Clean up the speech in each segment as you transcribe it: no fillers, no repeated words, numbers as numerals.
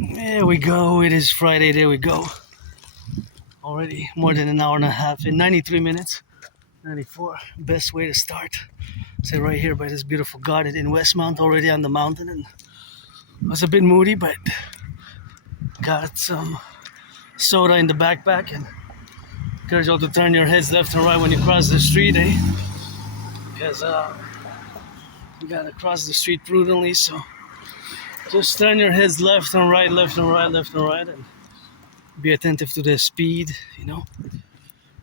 There we go. It is Friday. There we go. Already more than an hour and a half in 93 minutes. 94. Best way to start. So right here by this beautiful garden in Westmount, already on the mountain, and it was a bit moody, but got some soda in the backpack, and encourage you all to turn your heads left and right when you cross the street, because you gotta cross the street prudently. So just turn your heads left and right, left and right, left and right, and be attentive to the speed.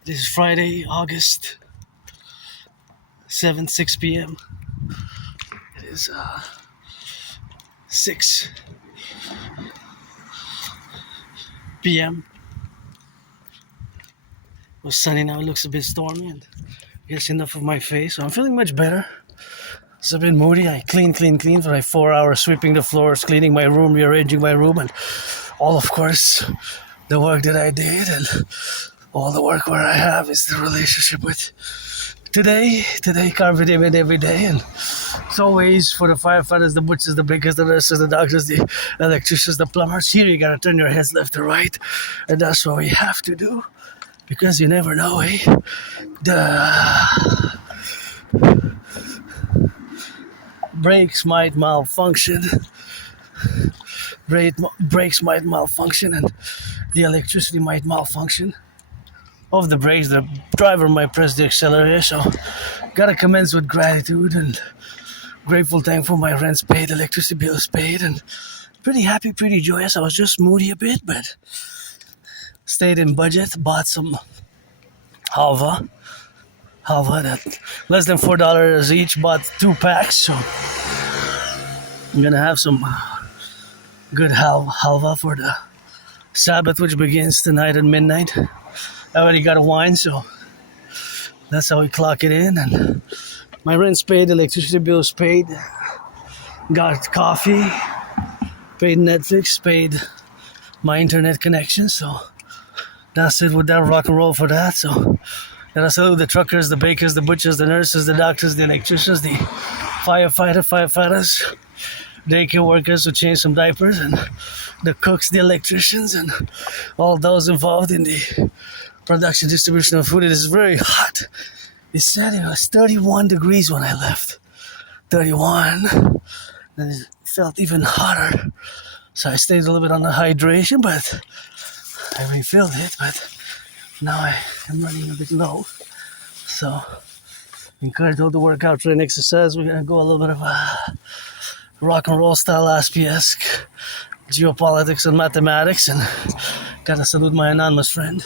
This is Friday, August 7th, 6 p.m. It is 6 p.m. It was sunny now. It looks a bit stormy, and I guess enough of my face. So I'm feeling much better. It's a bit moody. I clean for like 4 hours, sweeping the floors, cleaning my room, rearranging my room, and all, of course, the work that I did, and all the work where I have is the relationship with today, carpe diem every day. And it's always for the firefighters, the butchers, the bakers, the nurses, the doctors, the electricians, the plumbers. Here you gotta turn your heads left and right, and that's what we have to do, because you never know, the brakes might malfunction. Brakes might malfunction, and the electricity might malfunction. Of the brakes, the driver might press the accelerator. So, gotta commence with gratitude and grateful, thankful. My rent's paid, electricity bills paid, and pretty happy, pretty joyous. I was just moody a bit, but stayed in budget. Bought some halva that less than $4 each. Bought 2 packs, so I'm gonna have some good halva for the Sabbath, which begins tonight at midnight. I already got a wine, so that's how we clock it in. And my rent's paid, electricity bills paid, got coffee, paid Netflix, paid my internet connection. So that's it with that rock and roll for that. So gotta salute the truckers, the bakers, the butchers, the nurses, the doctors, the electricians, the firefighters, daycare workers who change some diapers, and the cooks, the electricians, and all those involved in the production, distribution of food. It is very hot. It said it was 31 degrees when I left. 31. And it felt even hotter. So I stayed a little bit on the hydration, but I refilled it. But now I am running a bit low. So encourage all to work out, train, exercise. We're going to go a little bit of a rock and roll style Aspiesque, geopolitics and mathematics. And gotta salute my anonymous friend.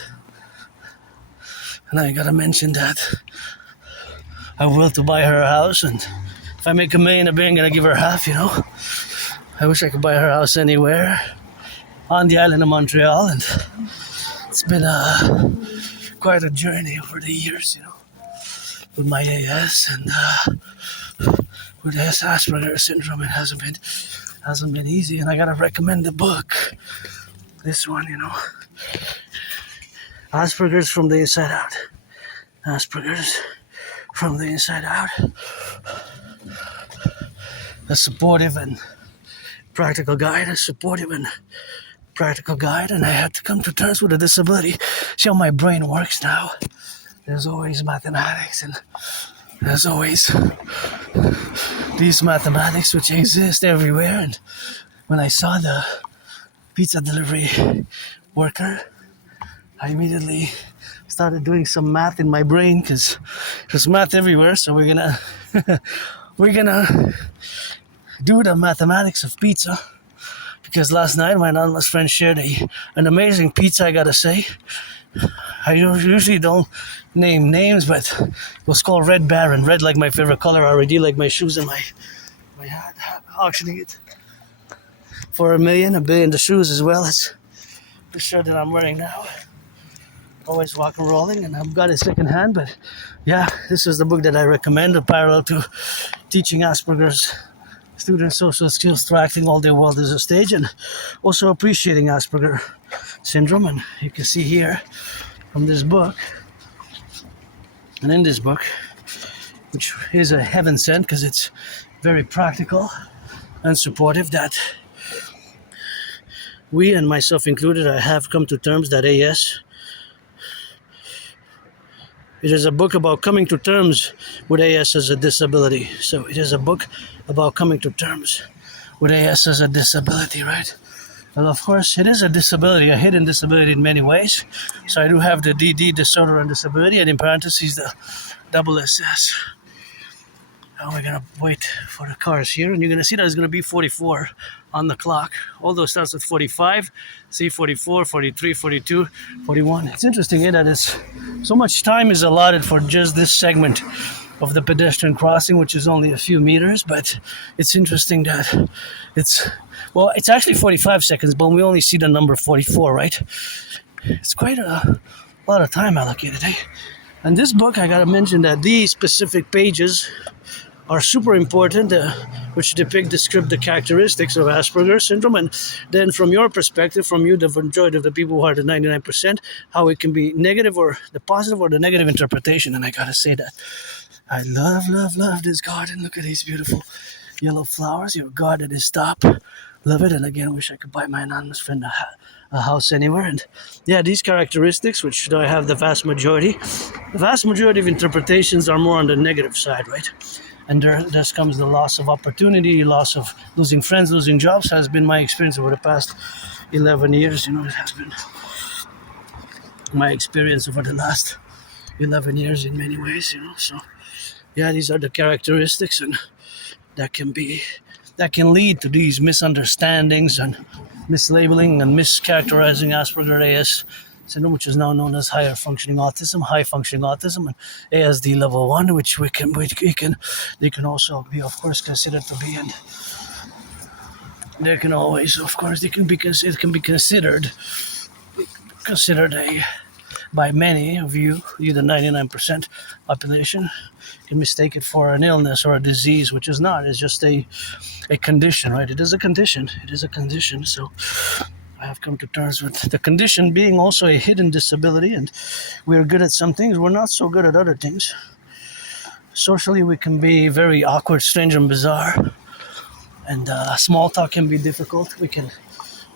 And I gotta mention that I will to buy her a house, and if I make $1 million a bit, I'm gonna give her half, I wish I could buy her house anywhere on the island of Montreal, and it's been quite a journey over the years, with my AS and with this Asperger's syndrome. It hasn't been easy, and I gotta recommend the book. This one, Asperger's from the inside out. Asperger's from the inside out. A supportive and practical guide. And I had to come to terms with a disability. See how my brain works now. There's always mathematics, and there's always these mathematics which exist everywhere. And when I saw the pizza delivery worker, I immediately started doing some math in my brain, because there's math everywhere. So we're gonna do the mathematics of pizza, because last night my anonymous friend shared an amazing pizza. I gotta say, I usually don't name names, but it was called Red Baron. Red like my favorite color, RED like my shoes and my hat. Auctioning it for $1 billion, the shoes as well as the shirt that I'm wearing now. Always rock and rolling, and I've got it second hand. But yeah, this is the book that I recommend, a parallel to teaching Asperger's students social skills through acting all their world as a stage, and also appreciating Asperger syndrome. And you can see here from this book, and in this book, which is a heaven sent because it's very practical and supportive, that we, and myself included, I have come to terms that AS, it is a book about coming to terms with AS as a disability. So it is a book about coming to terms with AS as a disability, right? Well, of course, it is a disability, a hidden disability in many ways. So I do have the DD, disorder and disability, and in parentheses, the double SS. Now we're going to wait for the cars here, and you're going to see that it's going to be 44 on the clock. Although it starts with 45, see 44, 43, 42, 41. It's interesting that it's so much time is allotted for just this segment of the pedestrian crossing, which is only a few meters, but it's interesting that it's actually 45 seconds, but we only see the number 44, right? It's quite a lot of time allocated, eh? And this book, I gotta mention that these specific pages are super important, which describe the characteristics of Asperger's syndrome, and then from your perspective, from you, the majority of the people who are the 99%, how it can be negative or the positive or the negative interpretation. And I gotta say that I love this garden. Look at these beautiful yellow flowers. Your garden is top. Love it. And again, wish I could buy my anonymous friend a house anywhere. And yeah, these characteristics, which I have the vast majority of interpretations are more on the negative side, right? And thus comes the loss of opportunity, loss of losing friends, losing jobs, has been my experience over the past 11 years. You know, it has been my experience over the last 11 years in many ways, you know. So yeah, these are the characteristics, and that can lead to these misunderstandings and mislabeling and mischaracterizing Asperger AS syndrome, which is now known as high functioning autism, and ASD level 1, which they can also be, of course, considered to be, and there can always, of course, it can be considered by many of you, the 99% population, can mistake it for an illness or a disease, which is not. It's just a condition, right? It is a condition. So I have come to terms with the condition being also a hidden disability, and we're good at some things. We're not so good at other things. Socially, we can be very awkward, strange, and bizarre, and small talk can be difficult. We can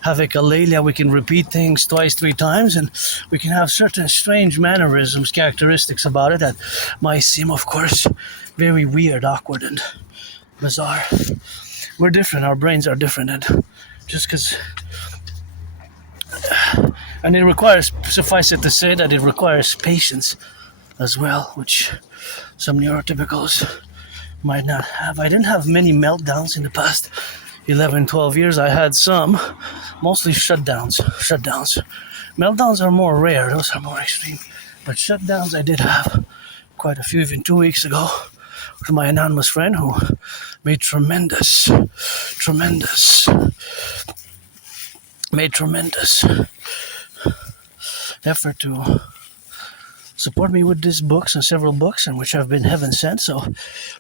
have echolalia, we can repeat things twice, 3 times, and we can have certain strange mannerisms, characteristics about it that might seem, of course, very weird, awkward, and bizarre. We're different, our brains are different, and just because... And it requires, suffice it to say, that it requires patience as well, which some neurotypicals might not have. I didn't have many meltdowns in the past 11, 12 years. I had some, mostly shutdowns. Meltdowns are more rare, those are more extreme. But shutdowns I did have quite a few, even 2 weeks ago, with my anonymous friend who made tremendous effort to support me with these books and several books, and which have been heaven sent. So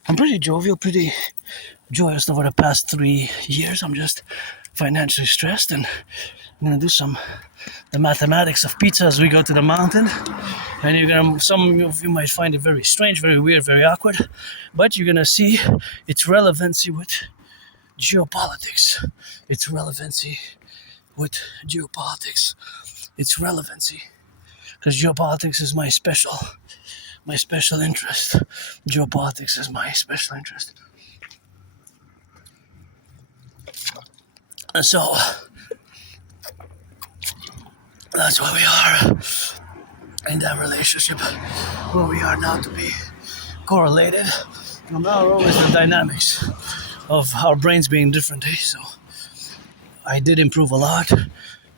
I'm pretty jovial, pretty joyous over the past 3 years. I'm just financially stressed, and I'm gonna do the mathematics of pizza as we go to the mountain. And some of you might find it very strange, very weird, very awkward, but you're gonna see its relevancy with geopolitics. Its relevancy, because geopolitics is my special interest. Geopolitics is my special interest. And so that's why we are in that relationship where we are now to be correlated. And our role is the dynamics of our brains being different. So I did improve a lot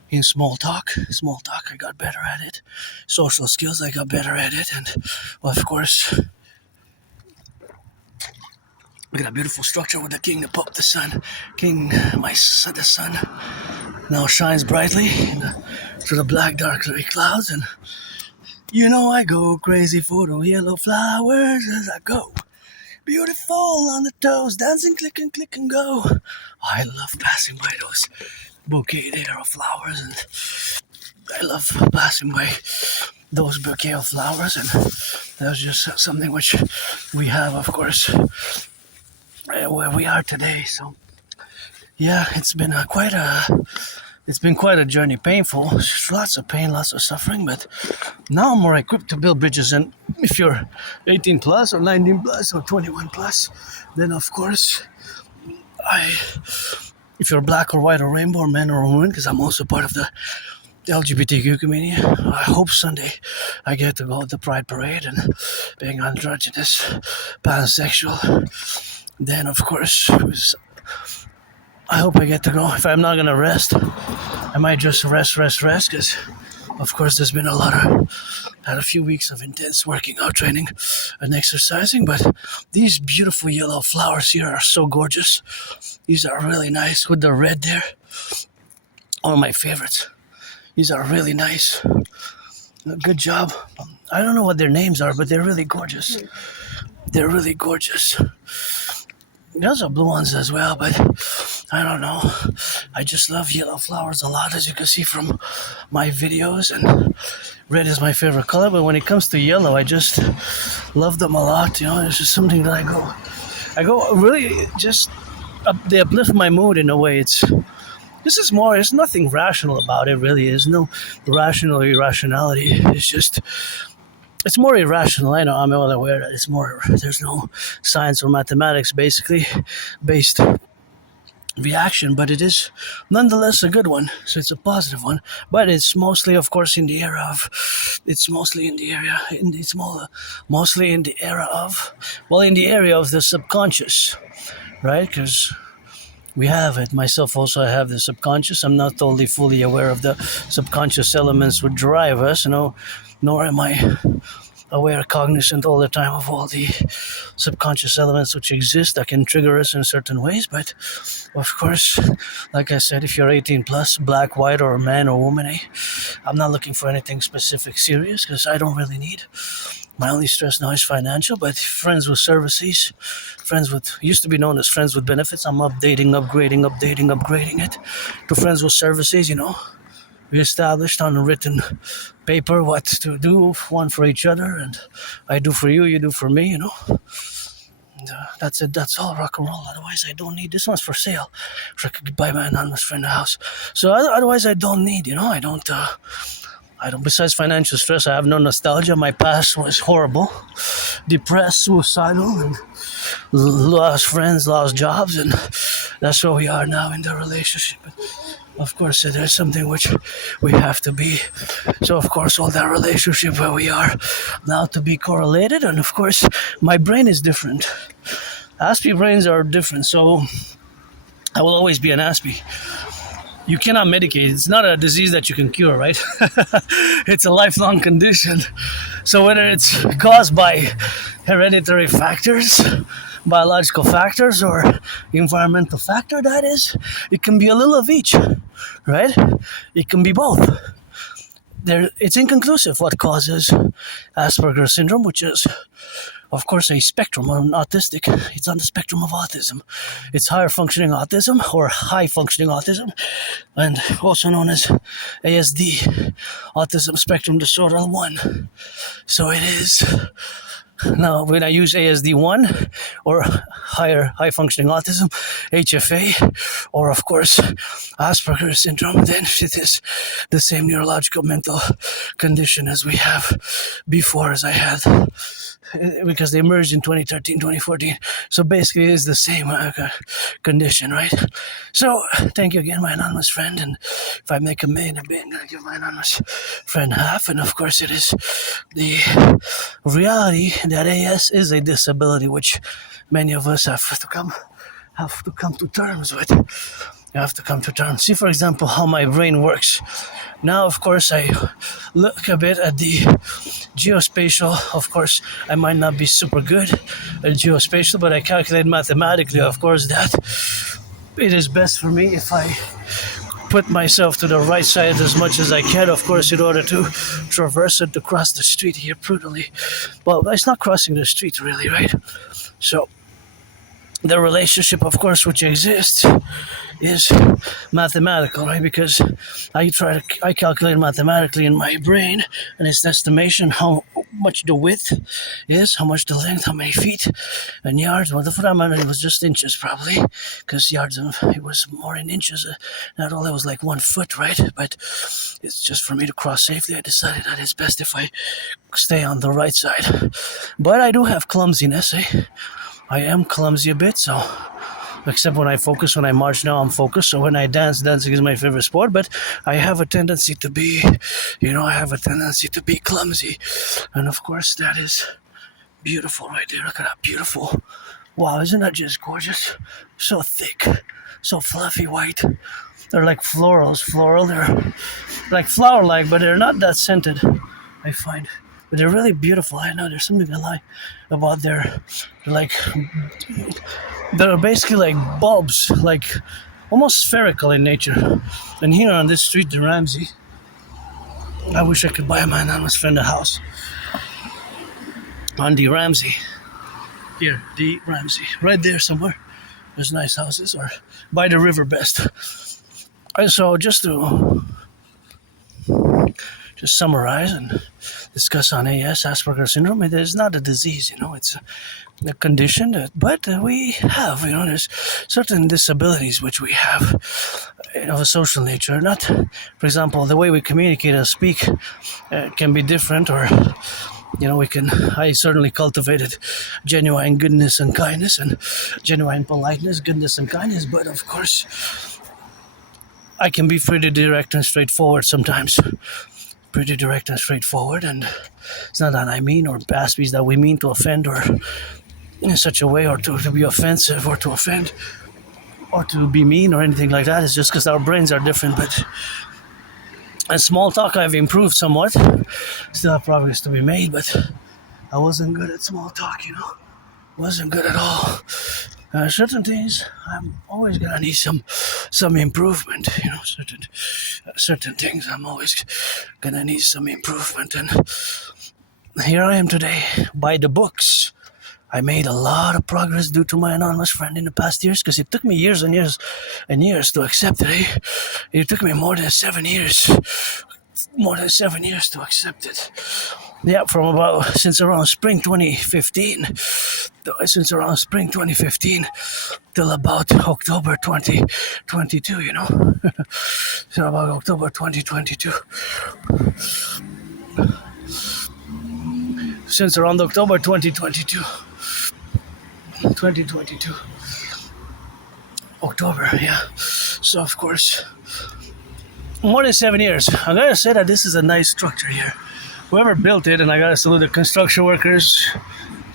in small talk, I got better at it. Social skills, I got better at it. And, well, of course, we got a beautiful structure with the king, the pope, the sun. The sun now shines brightly through the black, dark gray clouds. And, I go crazy for the yellow flowers as I go. Beautiful on the toes, dancing, click and go. I love passing by those bouquet there of flowers, and I love passing by those bouquet of flowers, and that's just something which we have, of course, where we are today. So yeah, it's been quite a It's been quite a journey, painful, lots of pain, lots of suffering, but now I'm more equipped to build bridges. And if you're 18 plus or 19 plus or 21 plus, then of course, if you're black or white or rainbow or man or woman, because I'm also part of the LGBTQ community, I hope someday I get to go to the Pride Parade and being androgynous, pansexual. Then of course, I hope I get to go. If I'm not gonna rest, I might just rest, because of course there's been had a few weeks of intense working out, training, and exercising. But these beautiful yellow flowers here are so gorgeous. These are really nice with the red there. One of my favorites. These are really nice. Good job. I don't know what their names are, but they're really gorgeous. They're really gorgeous. There's are blue ones as well, but I don't know. I just love yellow flowers a lot, as you can see from my videos, and red is my favorite color, but when it comes to yellow, I just love them a lot. It's just something that I go really just they uplift my mood in a way. There's nothing rational about it, really. There's no rational irrationality. It's more irrational. I know, I'm well aware that there's no science or mathematics basically based reaction, but it is nonetheless a good one. So it's a positive one, but it's mostly, of course, in the era of the subconscious, right? Because we have it. Myself also, I have the subconscious. I'm not totally fully aware of the subconscious elements which drive us, nor am I aware, cognizant all the time of all the subconscious elements which exist that can trigger us in certain ways. But of course, like I said, if you're 18 plus, black, white, or man or woman, I'm not looking for anything specific serious, because I don't really need. My only stress now is financial, but friends with services, used to be known as friends with benefits. I'm updating it to friends with services, We established on a written paper what to do, one for each other, and I do for you, you do for me, And, that's it. That's all, rock and roll. Otherwise, I don't need. This one's for sale, so I could buy my anonymous friend a house. So otherwise, I don't need. I don't. Besides financial stress, I have no nostalgia. My past was horrible, depressed, suicidal, and lost friends, lost jobs, and that's where we are now in the relationship. Of course, there's something which we have to be. So, of course, all that relationship where we are now to be correlated. And, of course, my brain is different. Aspie brains are different. So, I will always be an Aspie. You cannot medicate. It's not a disease that you can cure, right? It's a lifelong condition. So, whether it's caused by hereditary factors, biological factors, or environmental factor, that is, it can be a little of each, right? It can be both. It's inconclusive what causes Asperger's syndrome, which is, of course, a spectrum. I'm autistic. It's on the spectrum of autism. It's higher functioning autism or high functioning autism, and also known as ASD, Autism Spectrum Disorder 1. So it is. Now, when I use ASD1 or high functioning autism, HFA, or of course Asperger's syndrome, then it is the same neurological mental condition as we have before, as I had, because they merged in 2013, 2014. So basically, it is the same condition, right? So thank you again, my anonymous friend. And if I make $1 million, I'm going to give my anonymous friend half. And of course, it is the reality that AS is a disability, which many of us have to come to terms with. You have to come to terms. See, for example, how my brain works. Now, of course, I look a bit at the geospatial. Of course, I might not be super good at geospatial, but I calculate mathematically, of course, that it is best for me if I put myself to the right side as much as I can, of course, in order to traverse it, to cross the street here brutally. Well, it's not crossing the street, really, right? So, the relationship, of course, which exists is mathematical, right? Because I calculate mathematically in my brain, and it's estimation how much the width is, how much the length, how many feet and yards. Well, the foot I measured, it was just inches probably, because yards, it was more in inches. Not all, it was like 1 foot, right? But it's just for me to cross safely. I decided that it's best if I stay on the right side. But I do have clumsiness, I am clumsy a bit, so except when I focus, when I march now, I'm focused. So when I dance, dancing is my favorite sport, but I have a tendency to be, clumsy. And of course, that is beautiful right there. Look at that beautiful. Wow, isn't that just gorgeous? So thick, so fluffy white. They're like floral. They're like flower-like, but they're not that scented, I find. But they're really beautiful. I know there's something I like about they're basically like bulbs, like almost spherical in nature. And here on this street, the Ramsey, I wish I could buy my anonymous friend a house on the Ramsey. Here, the Ramsey, right there somewhere. There's nice houses, or by the river best. And so just to summarize and discuss on AS, Asperger's syndrome, it is not a disease, it's a condition, but we have, there's certain disabilities which we have of a social nature. Not, for example, the way we communicate and speak can be different, or I certainly cultivated genuine goodness and kindness, and genuine politeness, goodness and kindness, but of course I can be pretty direct and straightforward sometimes. Pretty direct and straightforward, and it's not that I mean, or Aspies that we mean to offend, or in such a way, or to be offensive, or to offend, or to be mean, or anything like that. It's just because our brains are different. But in small talk, I've improved somewhat. Still have progress to be made, but I wasn't good at small talk, Wasn't good at all. Certain things, I'm always gonna need some improvement. Certain things, I'm always gonna need some improvement. And here I am today, by the books. I made a lot of progress due to my anonymous friend in the past years, because it took me years and years and years to accept it. It took me more than 7 years. More than 7 years to accept it. Yeah, since around spring 2015. Since around spring 2015 till about October 2022, So about October 2022. Since around October 2022. October, yeah. So of course, more than 7 years. I gotta say that this is a nice structure here. Whoever built it, and I gotta salute the construction workers,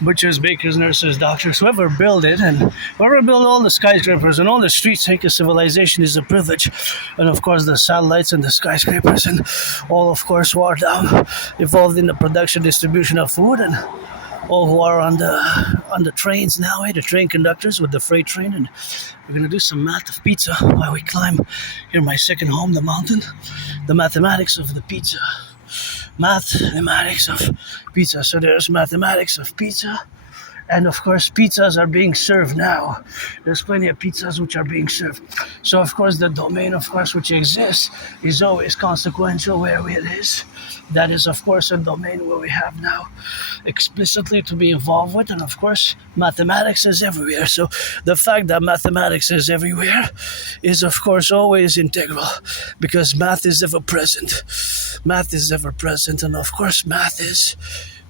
butchers, bakers, nurses, doctors, whoever built it, and whoever built all the skyscrapers and all the streets, because civilization is a privilege. And of course the satellites and the skyscrapers, and all of course who are down involved in the production, distribution of food, and all who are on the trains now, the train conductors with the freight train. And we're gonna do some math of pizza while we climb here, my second home, the mountain. The mathematics of the pizza. Mathematics of pizza. So there's mathematics of pizza, and of course pizzas are being served now. There's plenty of pizzas which are being served. So of course the domain, of course, which exists is always consequential where it is. That is of course a domain where we have now explicitly to be involved with, and of course mathematics is everywhere. So the fact that mathematics is everywhere is of course always integral, because math is ever present. Math is ever present, and of course math is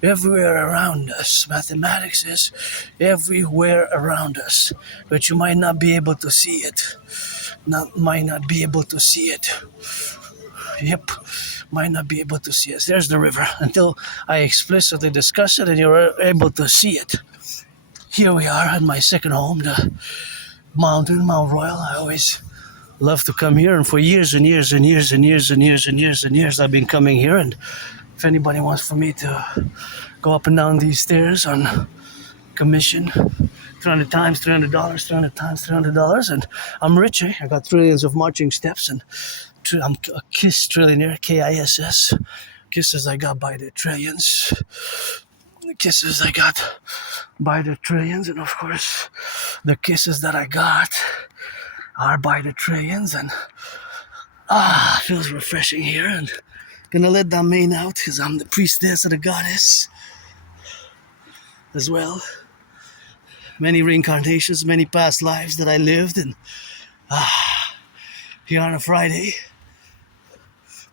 everywhere around us. Mathematics is everywhere around us, but you might not be able to see it. Might not be able to see it. Yep, might not be able to see it. There's the river. Until I explicitly discuss it and you're able to see it. Here we are at my second home, the mountain, Mount Royal. I always love to come here, and for years and years and years and years and years and years and years I've been coming here. And if anybody wants for me to go up and down these stairs on commission, 300 times $300, 300 times $300, and I'm rich. I got trillions of marching steps, and I'm a KISS trillionaire, KISS. Kisses I got by the trillions. Kisses I got by the trillions, and of course the kisses that I got are by the trillions, and it feels refreshing here. And Gonna let that main out because I'm the priestess of the goddess as well. Many reincarnations, many past lives that I lived, and here on a Friday,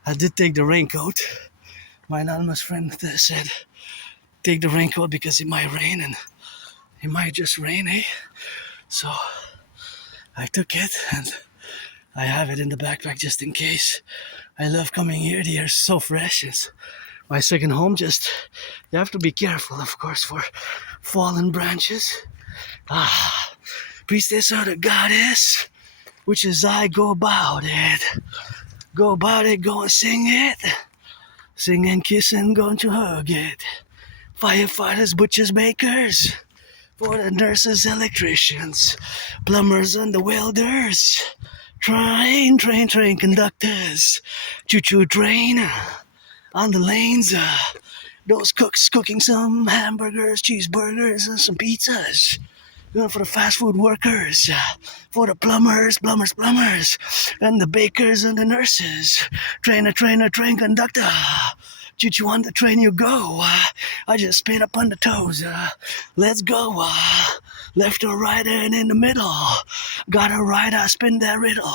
I did take the raincoat. My anonymous friend said, take the raincoat because it might rain, and it might just rain, eh? So I took it, and I have it in the backpack just in case. I love coming here. The air's so fresh. It's my second home. Just, you have to be careful, of course, for fallen branches. Priestess of the goddess, which is I go about it. Go about it, go and sing it. Sing and kiss and go to hug it. Firefighters, butchers, bakers. For the nurses, electricians. Plumbers and the welders. Train conductors. Choo-choo train on the lanes. Those cooks cooking some hamburgers, cheeseburgers, and some pizzas. Going for the fast food workers, for the plumbers, and the bakers and the nurses. Train conductor. Choo-choo on the train you go. I just spin up on the toes. Let's go. Left or right and in the middle. Got a right, I spin that riddle.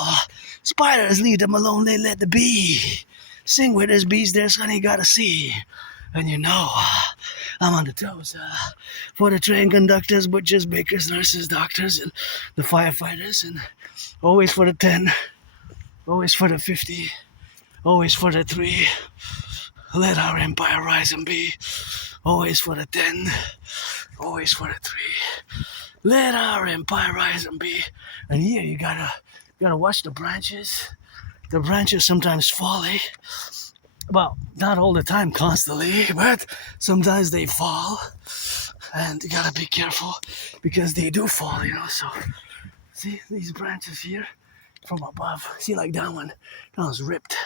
Spiders, leave them alone, they let the bee. Sing with his bees, there's honey, gotta see. And you know, I'm on the toes. For the train conductors, butchers, bakers, nurses, doctors, and the firefighters. And always for the 10. Always for the 50. Always for the 3. Let our empire rise and be. Always for the 10. Always for the 3. Let our empire rise and be. And here you gotta watch the branches. The branches sometimes fall, eh? Well, not all the time, constantly, but sometimes they fall. And you gotta be careful because they do fall, you know. So, see these branches here from above. See, like that one. That one's ripped.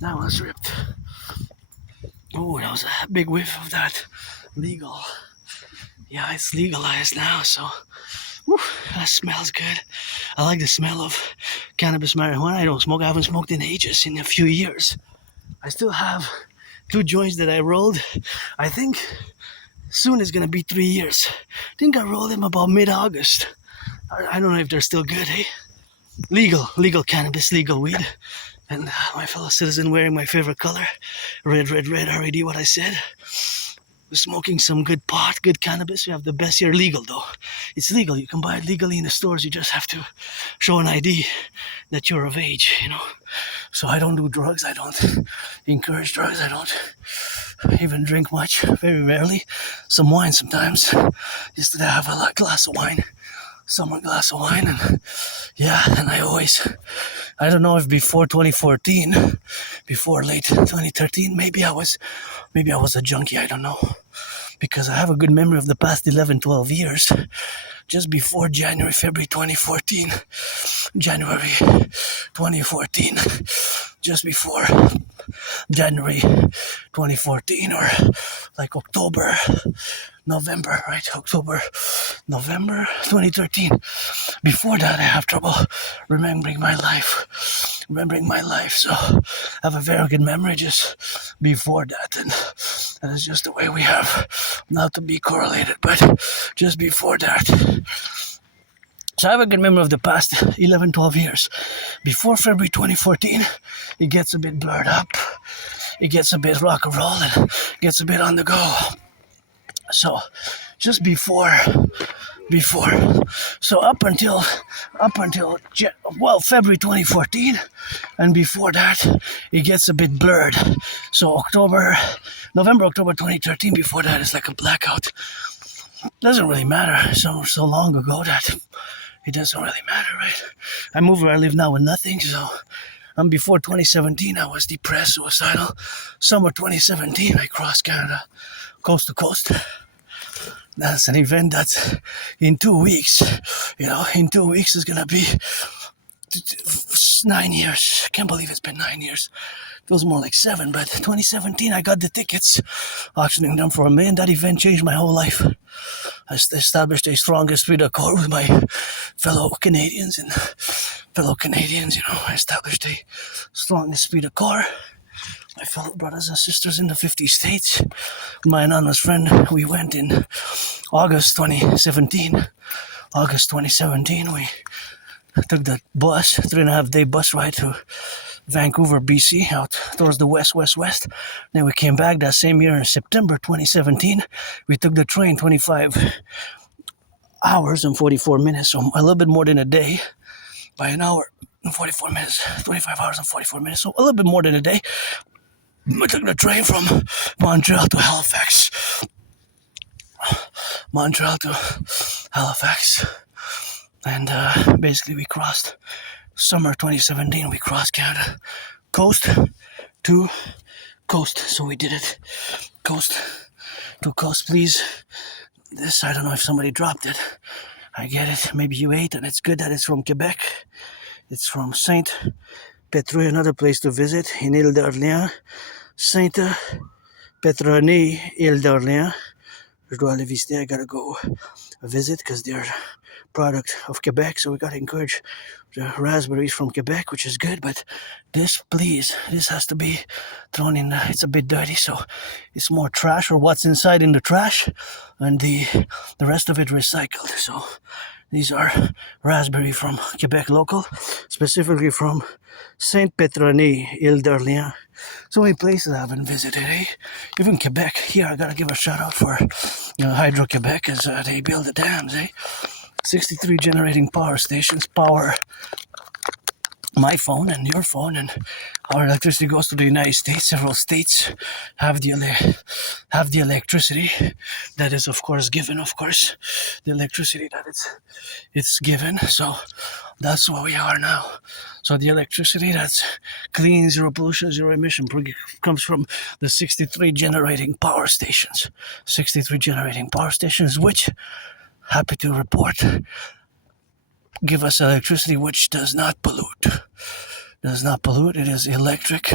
That one's ripped. Oh, that was a big whiff of that. Legal. Yeah, it's legalized now, so whew, that smells good. I like the smell of cannabis marijuana. I don't smoke. I haven't smoked in ages, in a few years. I still have 2 joints that I rolled. I think soon it's gonna be 3 years. I think I rolled them about mid-August. I don't know if they're still good, eh? Legal cannabis, legal weed. And my fellow citizen wearing my favorite color. Red, already what I said. We're smoking some good pot, good cannabis. We have the best here, legal though. It's legal, you can buy it legally in the stores. You just have to show an ID that you're of age, you know. So I don't do drugs, I don't encourage drugs, I don't even drink much, very rarely. Some wine sometimes. Yesterday I have a glass of wine. Summer glass of wine, and yeah, and I don't know if before 2014, before late 2013, maybe I was a junkie, I don't know, because I have a good memory of the past 11, 12 years, just before February 2014, just before January 2014, or like October, November 2013. Before that, I have trouble remembering my life. So I have a very good memory just before that, and it's just the way we have, not to be correlated, but just before that. So I have a good memory of the past 11, 12 years. Before February 2014, it gets a bit blurred up. It gets a bit rock and roll and gets a bit on the go. So just before, so up until February 2014, and before that, it gets a bit blurred. So November, October 2013, before that, it's like a blackout. Doesn't really matter. So long ago that it doesn't really matter, right? I moved where I live now with nothing, so before 2017, I was depressed, suicidal. Summer 2017, I crossed Canada, coast to coast. That's an event that's in 2 weeks. You know, in 2 weeks is gonna be 9 years. I can't believe it's been 9 years. It was more like 7, but 2017, I got the tickets, auctioning them for $1 million. That event changed my whole life. I established a strong esprit de corps with my fellow Canadians, I established a strong esprit de corps. My fellow brothers and sisters in the 50 states. My anonymous friend, we went in August 2017. We took the bus, 3.5-day bus ride to Vancouver, BC, out towards the west. Then we came back that same year in September 2017. We took the train 25 hours and 44 minutes, so a little bit more than a day, by an hour and 44 minutes, 25 hours and 44 minutes, so a little bit more than a day. We took the train from Montreal to Halifax. And basically we crossed summer 2017, we crossed Canada coast to coast. So we did it coast to coast. Please, this, I don't know if somebody dropped it. I get it. Maybe you ate, and it's good that it's from Quebec. It's from Saint-Pétru, another place to visit in Ile d'Orléans. Sainte-Pétronille, Ile d'Orléans. Je dois aller visiter. I gotta go visit because they're product of Quebec, so we gotta encourage the raspberries from Quebec, which is good. But this, please, this has to be thrown in. It's a bit dirty, so it's more trash, or what's inside in the trash, and the rest of it recycled. So these are raspberry from Quebec local, specifically from Sainte-Pétronille, Ile d'Orléans. So many places I haven't visited, eh? Even Quebec. Here, I gotta give a shout out for Hydro-Quebec, as they build the dams, eh? 63 generating power stations power my phone and your phone, and our electricity goes to the United States. Several states have the electricity that is, of course, given. Of course, the electricity that it's given. So that's where we are now. So the electricity that's clean, zero pollution, zero emission comes from the 63 generating power stations. 63 generating power stations, which, happy to report, give us electricity which does not pollute. It is electric,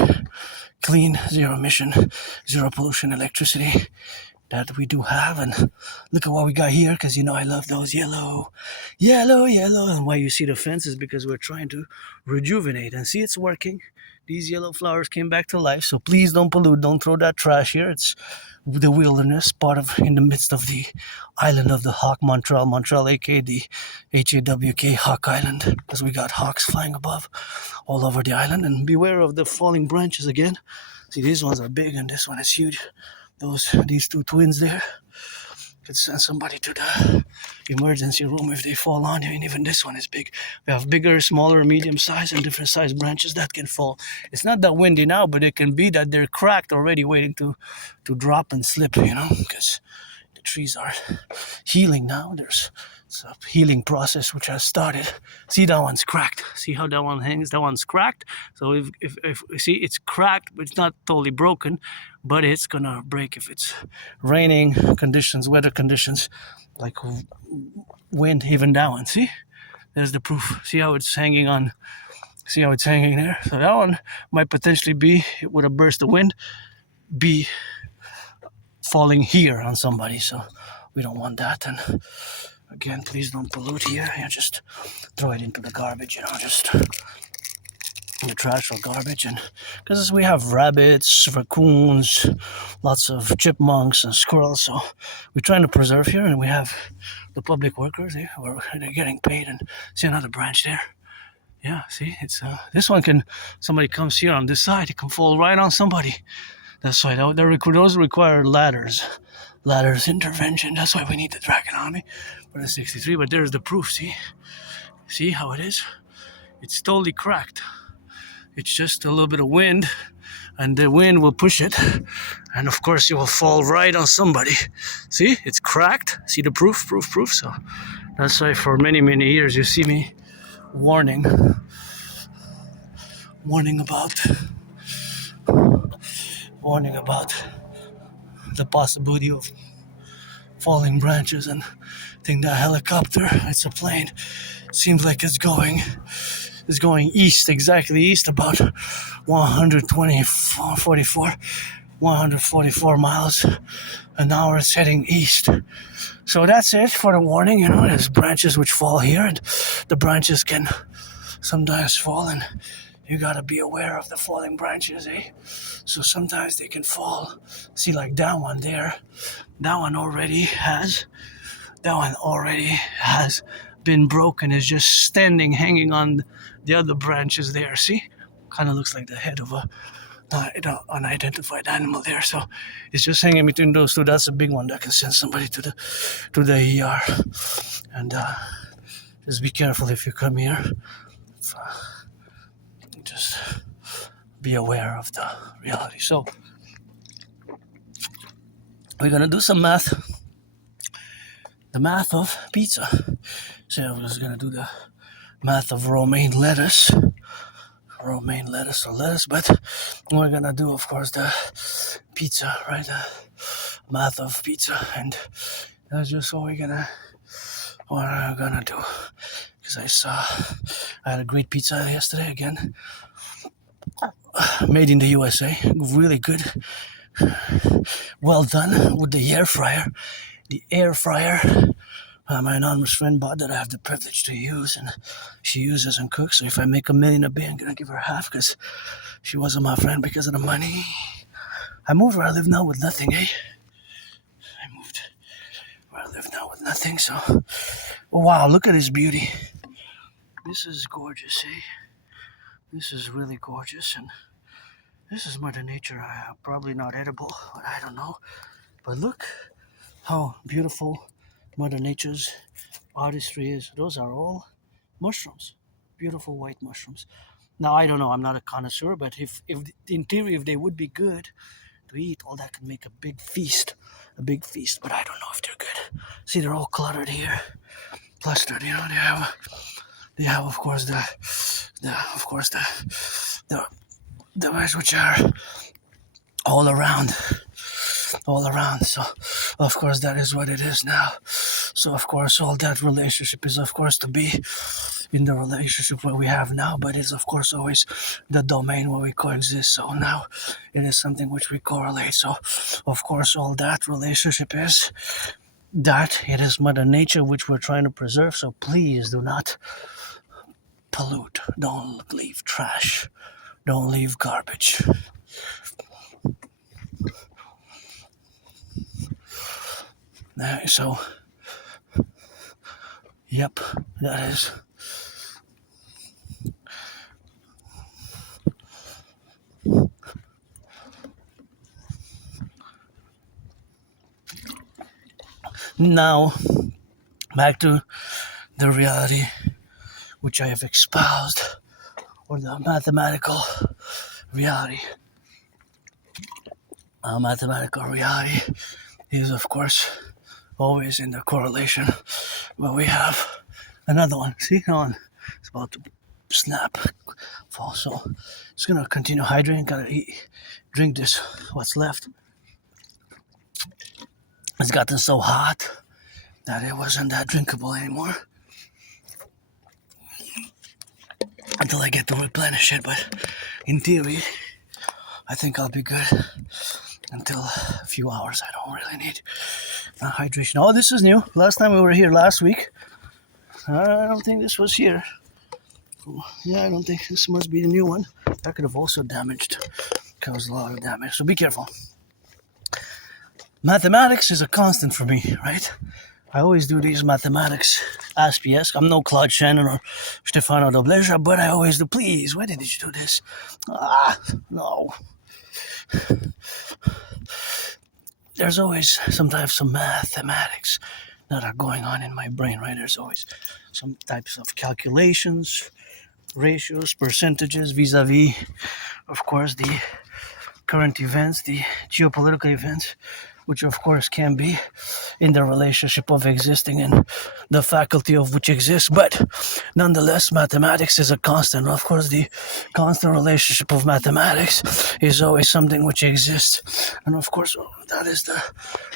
clean, zero emission, zero pollution electricity that we do have. And look at what we got here, because I love those yellow. And why you see the fence is because we're trying to rejuvenate, and see, it's working. These yellow flowers came back to life. So please don't pollute, don't throw that trash here. It's the wilderness, in the midst of the island of the Hawk, Montreal, aka the HAWK Hawk Island, because we got hawks flying above all over the island. And beware of the falling branches again. See, these ones are big and this one is huge. These two twins there could send somebody to the emergency room if they fall on you. And even this one is big. We have bigger, smaller, medium size, and different size branches that can fall. It's not that windy now, but it can be that they're cracked already, waiting to drop and slip, because the trees are healing now. There's a healing process which has started. See, that one's cracked. See how that one hangs? That one's cracked. So if see, it's cracked, but it's not totally broken, but it's gonna break if it's raining conditions, weather conditions, like wind. Even that one, see, there's the proof. See how it's hanging on. See how it's hanging there. So that one might potentially be, with a burst of wind, be falling here on somebody. So we don't want that. And again, please don't pollute here. Just throw it into the garbage, just in the trash or garbage. And because we have rabbits, raccoons, lots of chipmunks and squirrels, so we're trying to preserve here. And we have the public workers here, they're getting paid. And see another branch there. Yeah, see, it's this one somebody comes here on this side, it can fall right on somebody. That's why those require ladders intervention. That's why we need the Dragon Army for the 63. But there's the proof. See how it is? It's totally cracked. It's just a little bit of wind, and the wind will push it, and of course it will fall right on somebody. See, it's cracked. See the proof. So that's why for many years you see me warning about the possibility of falling branches. And think that helicopter, it's a plane, seems like it's going east, exactly east, about 144 144 miles an hour. It's heading east. So that's it for the warning. You know, there's branches which fall here, and the branches can sometimes fall, and you gotta be aware of the falling branches, eh? So sometimes they can fall. See, like that one there. That one already has been broken. It's just standing, hanging on the other branches there. See? Kind of looks like the head of a unidentified animal there. So it's just hanging between those two. That's a big one that can send somebody to the ER. And just be careful if you come here. Just be aware of the reality. So we're gonna do some math. The math of pizza. So I was gonna do the math of romaine lettuce, but we're gonna do, of course, the pizza, right? The math of pizza, and that's just what I'm gonna do. Because I had a great pizza yesterday again, made in the USA, really good, well done with the air fryer. The air fryer, my anonymous friend bought that I have the privilege to use, and she uses and cooks. So if I make $1 million a day, I'm gonna give her half because she wasn't my friend because of the money. I moved where I live now with nothing, eh? I moved where I live now with nothing. So, oh, wow, look at this beauty. This is gorgeous, eh? This is really gorgeous, and this is Mother Nature. Probably not edible, but I don't know. But look how beautiful Mother Nature's artistry is. Those are all mushrooms, beautiful white mushrooms. Now, I don't know, I'm not a connoisseur, but if in theory, if they would be good to eat, all that could make a big feast, but I don't know if they're good. See, they're all cluttered here, clustered, you know, they have, of course, the ones which are all around. So, of course, that is what it is now. So, of course, all that relationship is, of course, to be in the relationship where we have now, but it's, of course, always the domain where we coexist. So now it is something which we correlate. So, of course, all that relationship is that it is Mother Nature which we're trying to preserve. So please do not pollute. Don't leave trash. Don't leave garbage. So, yep, that is. Now, back to the reality which I have espoused, or the mathematical reality. Our mathematical reality is, of course, always in the correlation where we have another one. See, on it's about to snap, fall. So it's gonna continue hydrating. Gotta drink this. What's left? It's gotten so hot that it wasn't that drinkable anymore until I get to replenish it. But in theory, I think I'll be good until a few hours. I don't really need hydration. Oh, this is new. Last time we were here last week, I don't think this was here. Yeah, I don't think this must be the new one. That could have also caused a lot of damage. So be careful. Mathematics is a constant for me, right? I always do these mathematics Aspiesque. I'm no Claude Shannon or Stefano Dobleja, but I always do. Please, why did you do this? No. There's always sometimes some mathematics that are going on in my brain, right? There's always some types of calculations, ratios, percentages vis-a-vis, of course, the current events, the geopolitical events, which of course can be in the relationship of existing and the faculty of which exists. But nonetheless, mathematics is a constant. Of course, the constant relationship of mathematics is always something which exists. And of course, that is the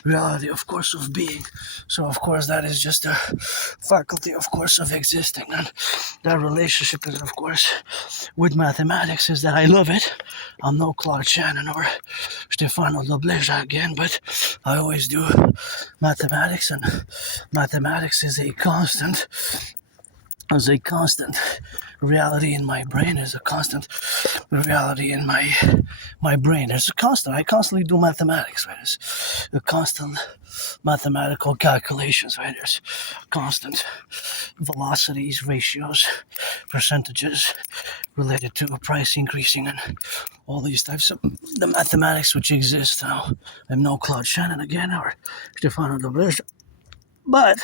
reality, of course, of being. So, of course, that is just a faculty, of course, of existing. And that relationship is, of course, with mathematics is that I love it. I'm no Claude Shannon or Stefano Dobleja again, but I always do mathematics, and mathematics is a constant, reality in my brain, is a constant reality in my brain. There's a constant. I constantly do mathematics, right? There's a constant mathematical calculations, right? There's constant velocities, ratios, percentages related to price increasing and all these types of the mathematics which exist. Now, I'm no Claude Shannon again or Stefano Dobleja, but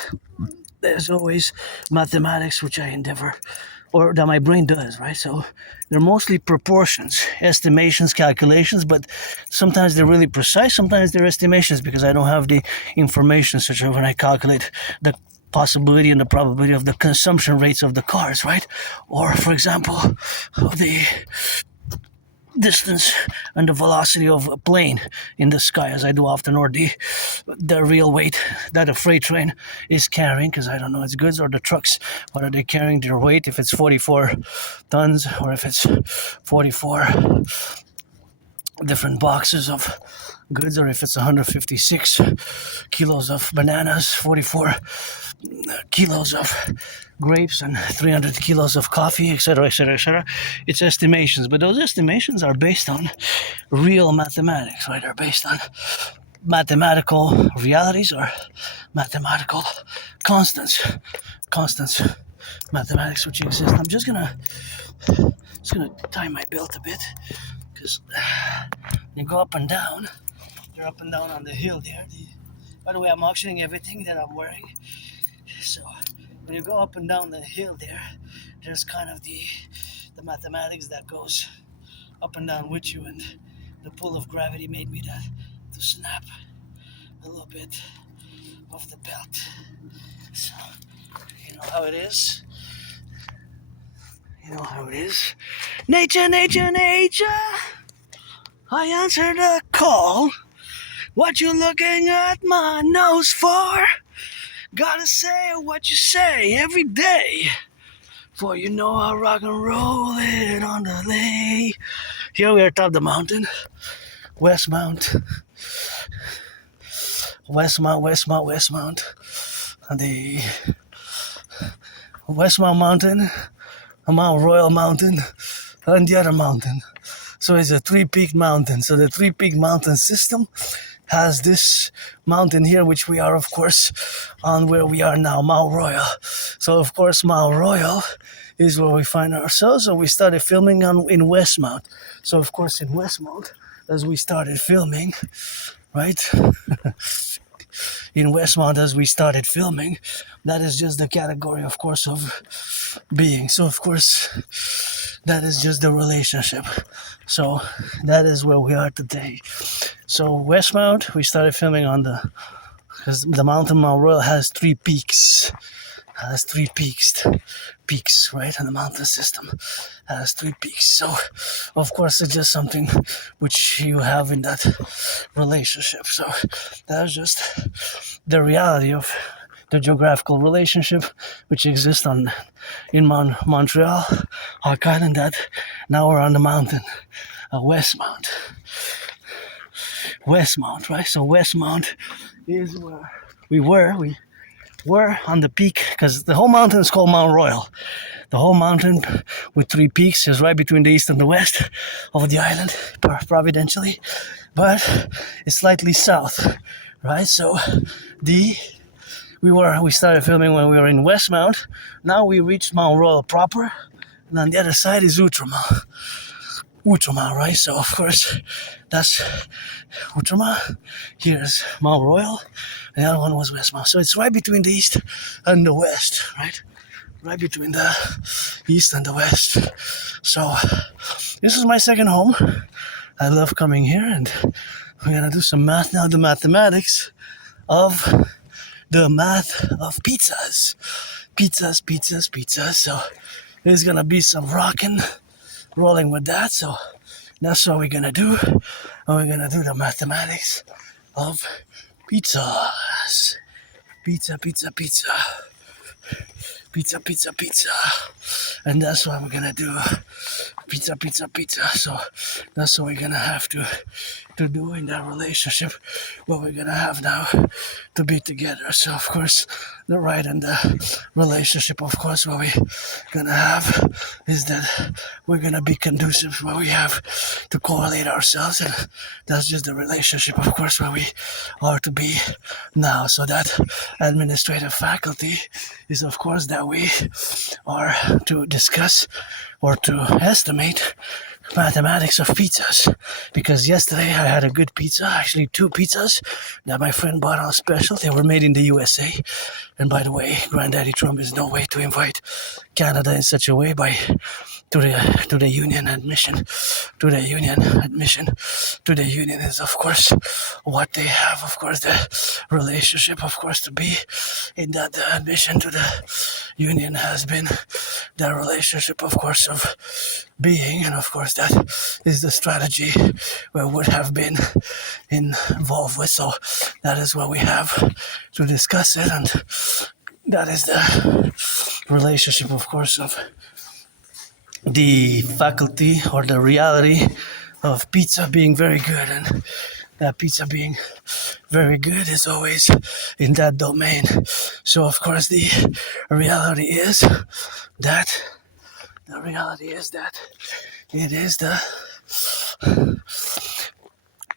there's always mathematics which I endeavor, or that my brain does, right? So they're mostly proportions, estimations, calculations, but sometimes they're really precise, sometimes they're estimations because I don't have the information, such as when I calculate the possibility and the probability of the consumption rates of the cars, right? Or, for example, the distance and the velocity of a plane in the sky, as I do often, or the real weight that a freight train is carrying, because I don't know its goods, or the trucks, what are they carrying, their weight, if it's 44 tons or if it's 44 different boxes of goods, or if it's 156 kilos of bananas, 44 kilos of grapes, and 300 kilos of coffee, etc., etc., etc. It's estimations, but those estimations are based on real mathematics, right? They're based on mathematical realities or mathematical constants, mathematics which exist. I'm just gonna tie my belt a bit, because you go up and down. You're up and down on the hill there. By the way, I'm auctioning everything that I'm wearing. So when you go up and down the hill there, there's kind of the mathematics that goes up and down with you, and the pull of gravity made me to snap a little bit of the belt. So you know how it is. You know how it is. Nature, nature, nature. I answered the call. What you looking at my nose for? Gotta say what you say every day. For you know I rock and roll it on the lay. Here we are atop the mountain. Westmount. The Westmount Mountain, a Mount Royal Mountain, and the other mountain. So it's a three-peak mountain. So the three-peak mountain system has this mountain here, which we are, of course, on where we are now, Mount Royal. So, of course, Mount Royal is where we find ourselves. So we started filming in Westmount. So, of course, in Westmount, as we started filming, right? In Westmount, as we started filming, that is just the category, of course, of being. So, of course, that is just the relationship. So that is where we are today. So Westmount, we started filming because the mountain Mount Royal has three peaks. Peaks, right? And the mountain system has three peaks. So, of course, it's just something which you have in that relationship. So that's just the reality of the geographical relationship which exists in Montreal, Rock Island, that now we're on the mountain, Westmount, right? So Westmount is where we were on the peak, because the whole mountain is called Mount Royal. The whole mountain with three peaks is right between the east and the west of the island, providentially, but it's slightly south, right? So we started filming when we were in Westmount. Now we reached Mount Royal proper, and on the other side is Outremont, right? So of course that's Outremont. Here's Mount Royal, and the other one was Westmount. So it's right between the east and the west, right? Right between the east and the west. So this is my second home. I love coming here, and we're gonna do some math now. The mathematics of the math of pizzas. So there's gonna be some rocking, rolling with that. So that's what we're gonna do. And we're gonna do the mathematics of pizzas. Pizza. And that's what we're gonna do. Pizza. So that's what we're gonna have to do in that relationship, what we're gonna have now to be together. So of course the right and the relationship, of course, what we're gonna have is that we're gonna be conducive, where we have to correlate ourselves, and that's just the relationship, of course, where we are to be now. So that administrative faculty is, of course, that we are to discuss or to estimate mathematics of pizzas, because yesterday I had a good pizza, actually 2 pizzas that my friend bought on special. They were made in the USA. And by the way, Granddaddy Trump is no way to invite Canada in such a way by to the union admission. To the union is, of course, what they have, of course, the relationship, of course, to be in that. The admission to the union has been the relationship, of course, of being, and of course that is the strategy we would have been involved with. So that is what we have to discuss it, and that is the relationship, of course, of the faculty or the reality of pizza being very good, and that pizza being very good is always in that domain. So of course the reality is that it is the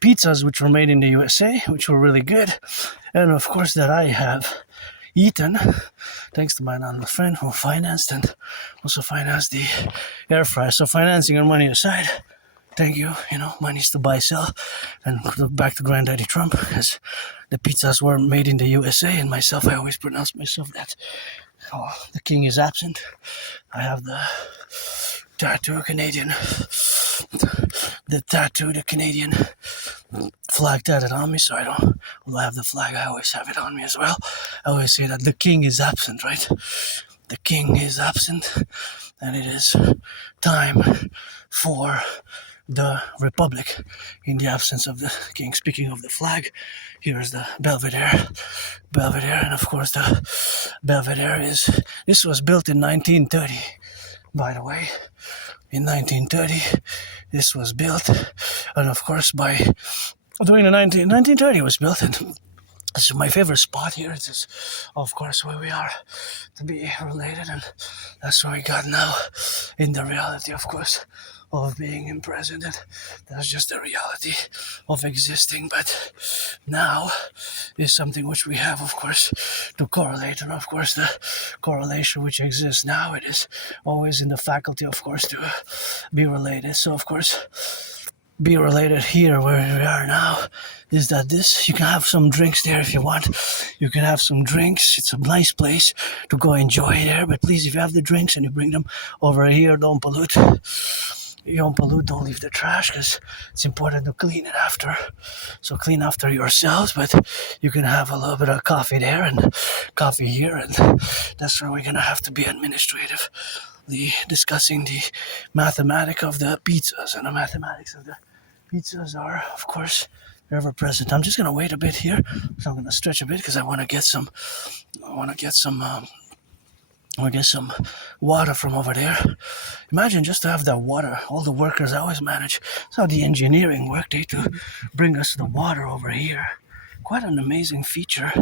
pizzas which were made in the USA, which were really good, and of course that I have eaten thanks to my anonymous friend who financed and also financed the air fryer. So financing your money aside, thank you. Money's to buy, sell, and back to Granddaddy Trump, because the pizzas were made in the USA, and myself, I always pronounce myself that the king is absent. I have the tattoo, the Canadian flag tatted on me, so I don't have the flag, I always have it on me as well. I always say that the king is absent, right? The king is absent, and it is time for the Republic in the absence of the king. Speaking of the flag, here's the Belvedere, and of course the Belvedere this was built in 1930, by the way. In 1930, this was built, and of course during the 1930 was built, and this is my favorite spot here. This is, of course, where we are to be related, and that's what we got now in the reality, of course, of being in present. And that's just the reality of existing. But now is something which we have, of course, to correlate. And of course, the correlation which exists now, it is always in the faculty, of course, to be related. So, of course, be related here where we are now is that you can have some drinks there if you want. You can have some drinks. It's a nice place to go enjoy there. But please, if you have the drinks and you bring them over here, don't pollute. Don't leave the trash, because it's important to clean it after. So clean after yourselves, but you can have a little bit of coffee there and coffee here, and that's where we're going to have to be administrative. Discussing the mathematics of the pizzas, and the mathematics of the pizzas are, of course, ever present. I'm just gonna wait a bit here, so I'm gonna stretch a bit because I want to get some water from over there. Imagine just to have that water. All the workers always manage. That's how the engineering work. They to bring us the water over here. Quite an amazing feature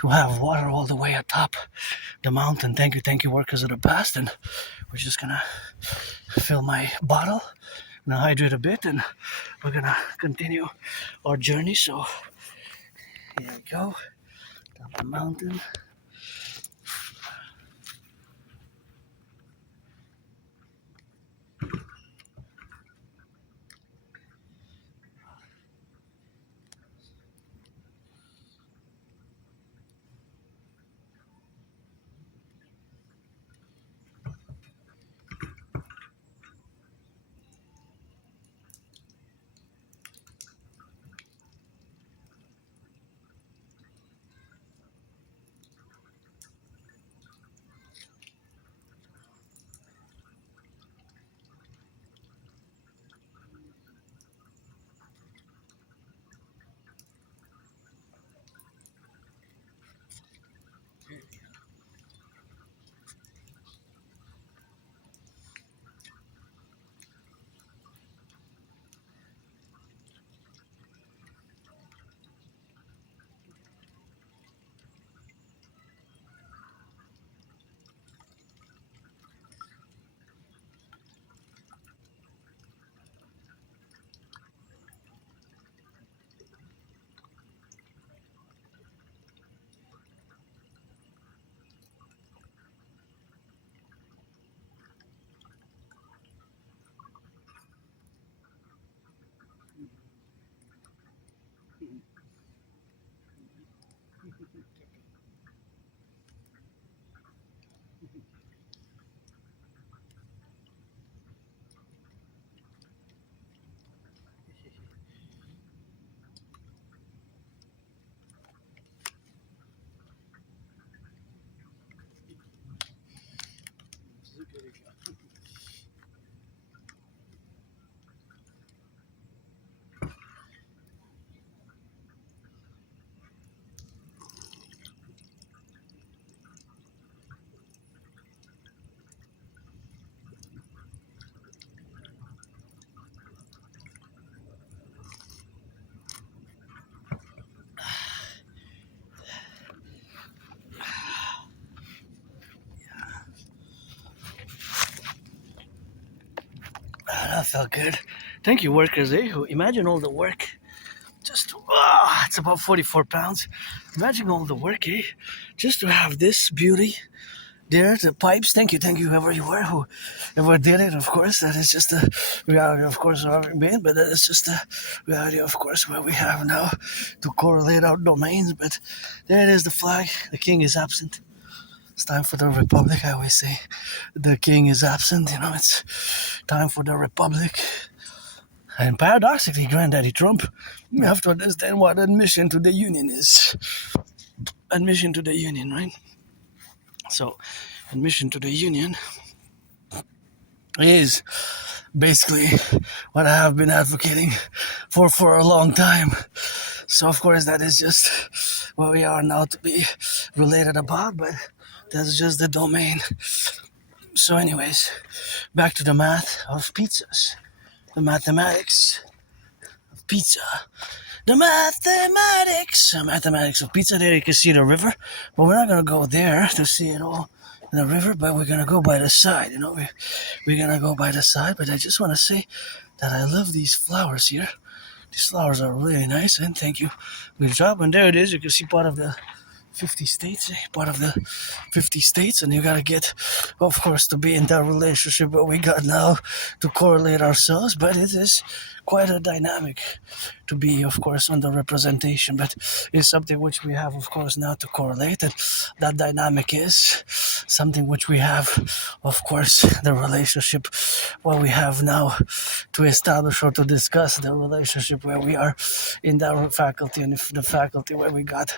to have water all the way atop the mountain. Thank you, workers of the past. And we're just gonna fill my bottle, gonna hydrate a bit, and we're gonna continue our journey. So here we go, down the mountain. that felt good. Thank you, workers, eh? Imagine all the work. Just, it's about 44 pounds. Imagine all the work, eh? Just to have this beauty there, the pipes. Thank you, whoever you were, whoever did it, of course. That is just the reality, of course, of our being, but that is just the reality, of course, where we have now to correlate our domains. But there it is, the flag. The king is absent. It's time for the republic, I always say. The king is absent, it's time for the republic. And paradoxically, Granddaddy Trump, you have to understand what admission to the union is. Admission to the union, right? So, admission to the union is basically what I have been advocating for a long time. So, of course, that is just what we are now to be related about, but that's just the domain. So, anyways, back to the math of pizzas. The mathematics of pizza. The mathematics of pizza. There you can see the river, but we're not going to go there to see it all in the river, but we're going to go by the side, we're going to go by the side. But I just want to say that I love these flowers here. These flowers are really nice, and thank you. Good job. And there it is. You can see part of the 50 states, and you gotta get, of course, to be in that relationship that we got now to correlate ourselves. But it is quite a dynamic to be, of course, under representation, but it's something which we have, of course, now to correlate, and that dynamic is something which we have, of course, the relationship what we have now to establish or to discuss the relationship where we are in that faculty, and the faculty where we got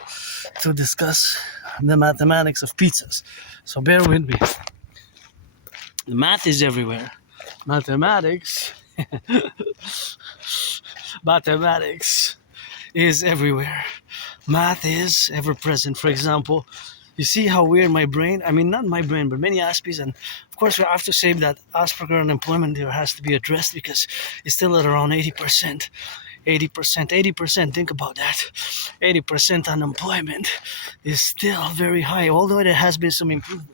to discuss the mathematics of pizzas. So bear with me. The math is everywhere. Mathematics is everywhere. Math is ever present. For example, you see how weird my brain, not my brain, but many Aspies, and of course we have to say that Asperger unemployment there has to be addressed because it's still at around 80%. 80%, think about that. 80% unemployment is still very high, although there has been some improvement.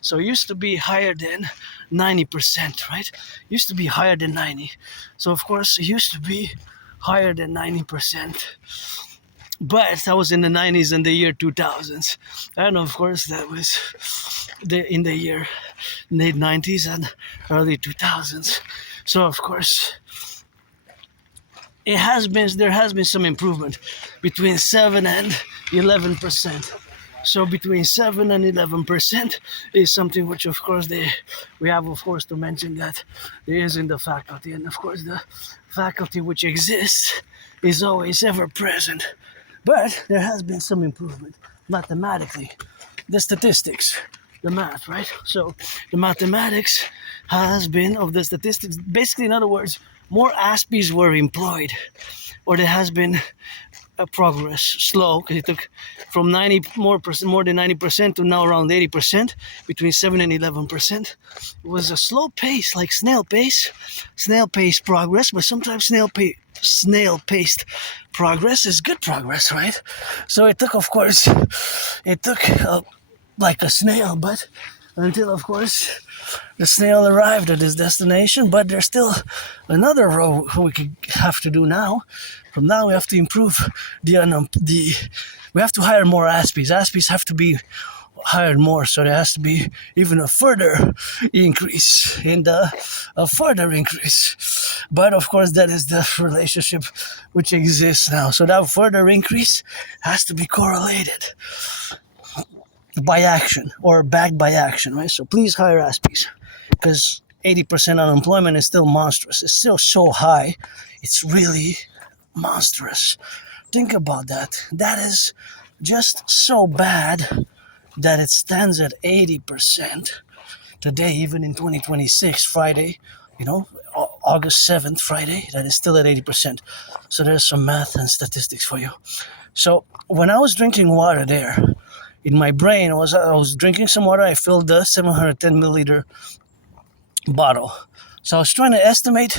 So it used to be higher than 90%, right? Used to be higher than 90. So of course it used to be higher than 90%. But that was in the 90s and the year 2000s. And of course that was in the year late 90s and early 2000s. So of course there has been some improvement between 7 and 11%. So between 7 and 11% is something which, of course, we have, of course, to mention that there is in the faculty. And, of course, the faculty which exists is always ever present. But there has been some improvement mathematically. The statistics, the math, right? So the mathematics has been of the statistics. Basically, in other words, more Aspies were employed, or there has been a progress, slow, because it took from more than 90% to now around 80%, between 7 and 11%. It was a slow pace, like snail pace progress, but sometimes snail-paced progress is good progress, right? So it took, of course, like a snail, but until, of course, the snail arrived at his destination. But there's still another row we have to do now. From now, we have to improve we have to hire more Aspies. Aspies have to be hired more, so there has to be even a further increase. But of course, that is the relationship which exists now. So that further increase has to be correlated by action or backed by action, right? So please hire Aspies, because 80% unemployment is still monstrous. It's still so high. It's really monstrous. Think about that. That is just so bad that it stands at 80% today, even in 2026, Friday, August 7th, Friday, that is still at 80%. So there's some math and statistics for you. So when I was drinking water there, in my brain, I was drinking some water. I filled the 710 milliliter bottle. So I was trying to estimate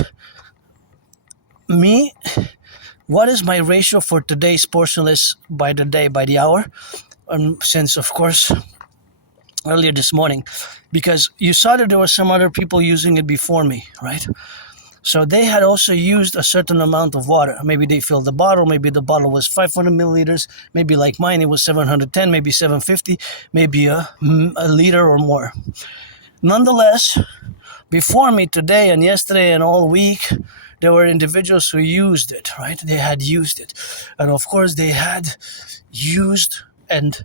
what is my ratio for today's portion list by the day, by the hour, since, of course, earlier this morning, because you saw that there were some other people using it before me, right? So they had also used a certain amount of water. Maybe they filled the bottle. Maybe the bottle was 500 milliliters. Maybe like mine, it was 710, maybe 750, maybe a liter or more. Nonetheless, before me today and yesterday and all week, there were individuals who used it, right? They had used it. And of course, they had used and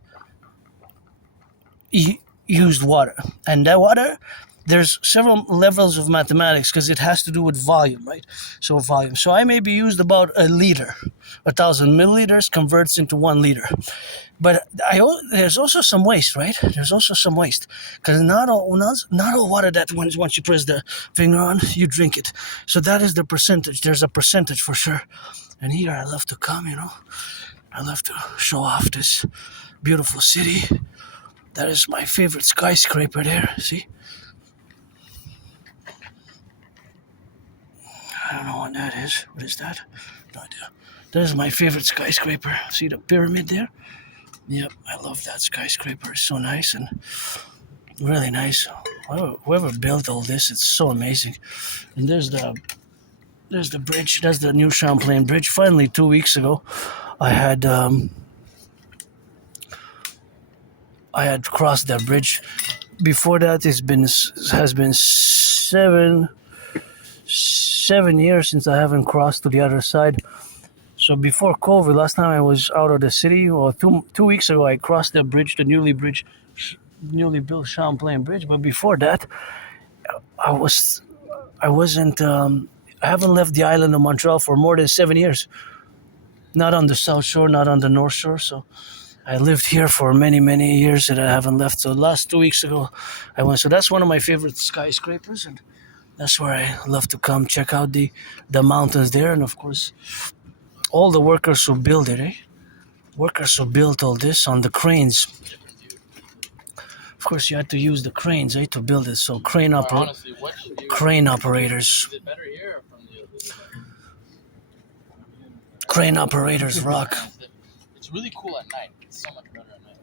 used water. And that water, there's several levels of mathematics because it has to do with volume, right? So volume. So I maybe used about a liter. 1,000 milliliters converts into 1 liter. But there's also some waste, right? There's also some waste. Because not all water that once you press the finger on, you drink it. So that is the percentage. There's a percentage for sure. And here I love to come, I love to show off this beautiful city. That is my favorite skyscraper there, see? I don't know what that is. What is that? No idea. That is my favorite skyscraper. See the pyramid there? Yep, I love that skyscraper. It's so nice and really nice. Whoever built all this, it's so amazing. And there's the bridge. That's the new Champlain Bridge. Finally, 2 weeks ago, I had crossed that bridge. Before that, has been 7 years since I haven't crossed to the other side. So before COVID, last time I was out of the city, or 2 weeks ago, I crossed the bridge, the newly built Champlain Bridge. But before that, I haven't left the island of Montreal for more than 7 years. Not on the South Shore, not on the North Shore. So I lived here for many, many years that I haven't left. So last 2 weeks ago, I went. So that's one of my favorite skyscrapers, and that's where I love to come check out the mountains there. And of course, all the workers who built it, Workers who built all this on the cranes. Of course, you had to use the cranes, to build it. So crane operators. Crane operators rock. It's really cool at night. It's so much better at night.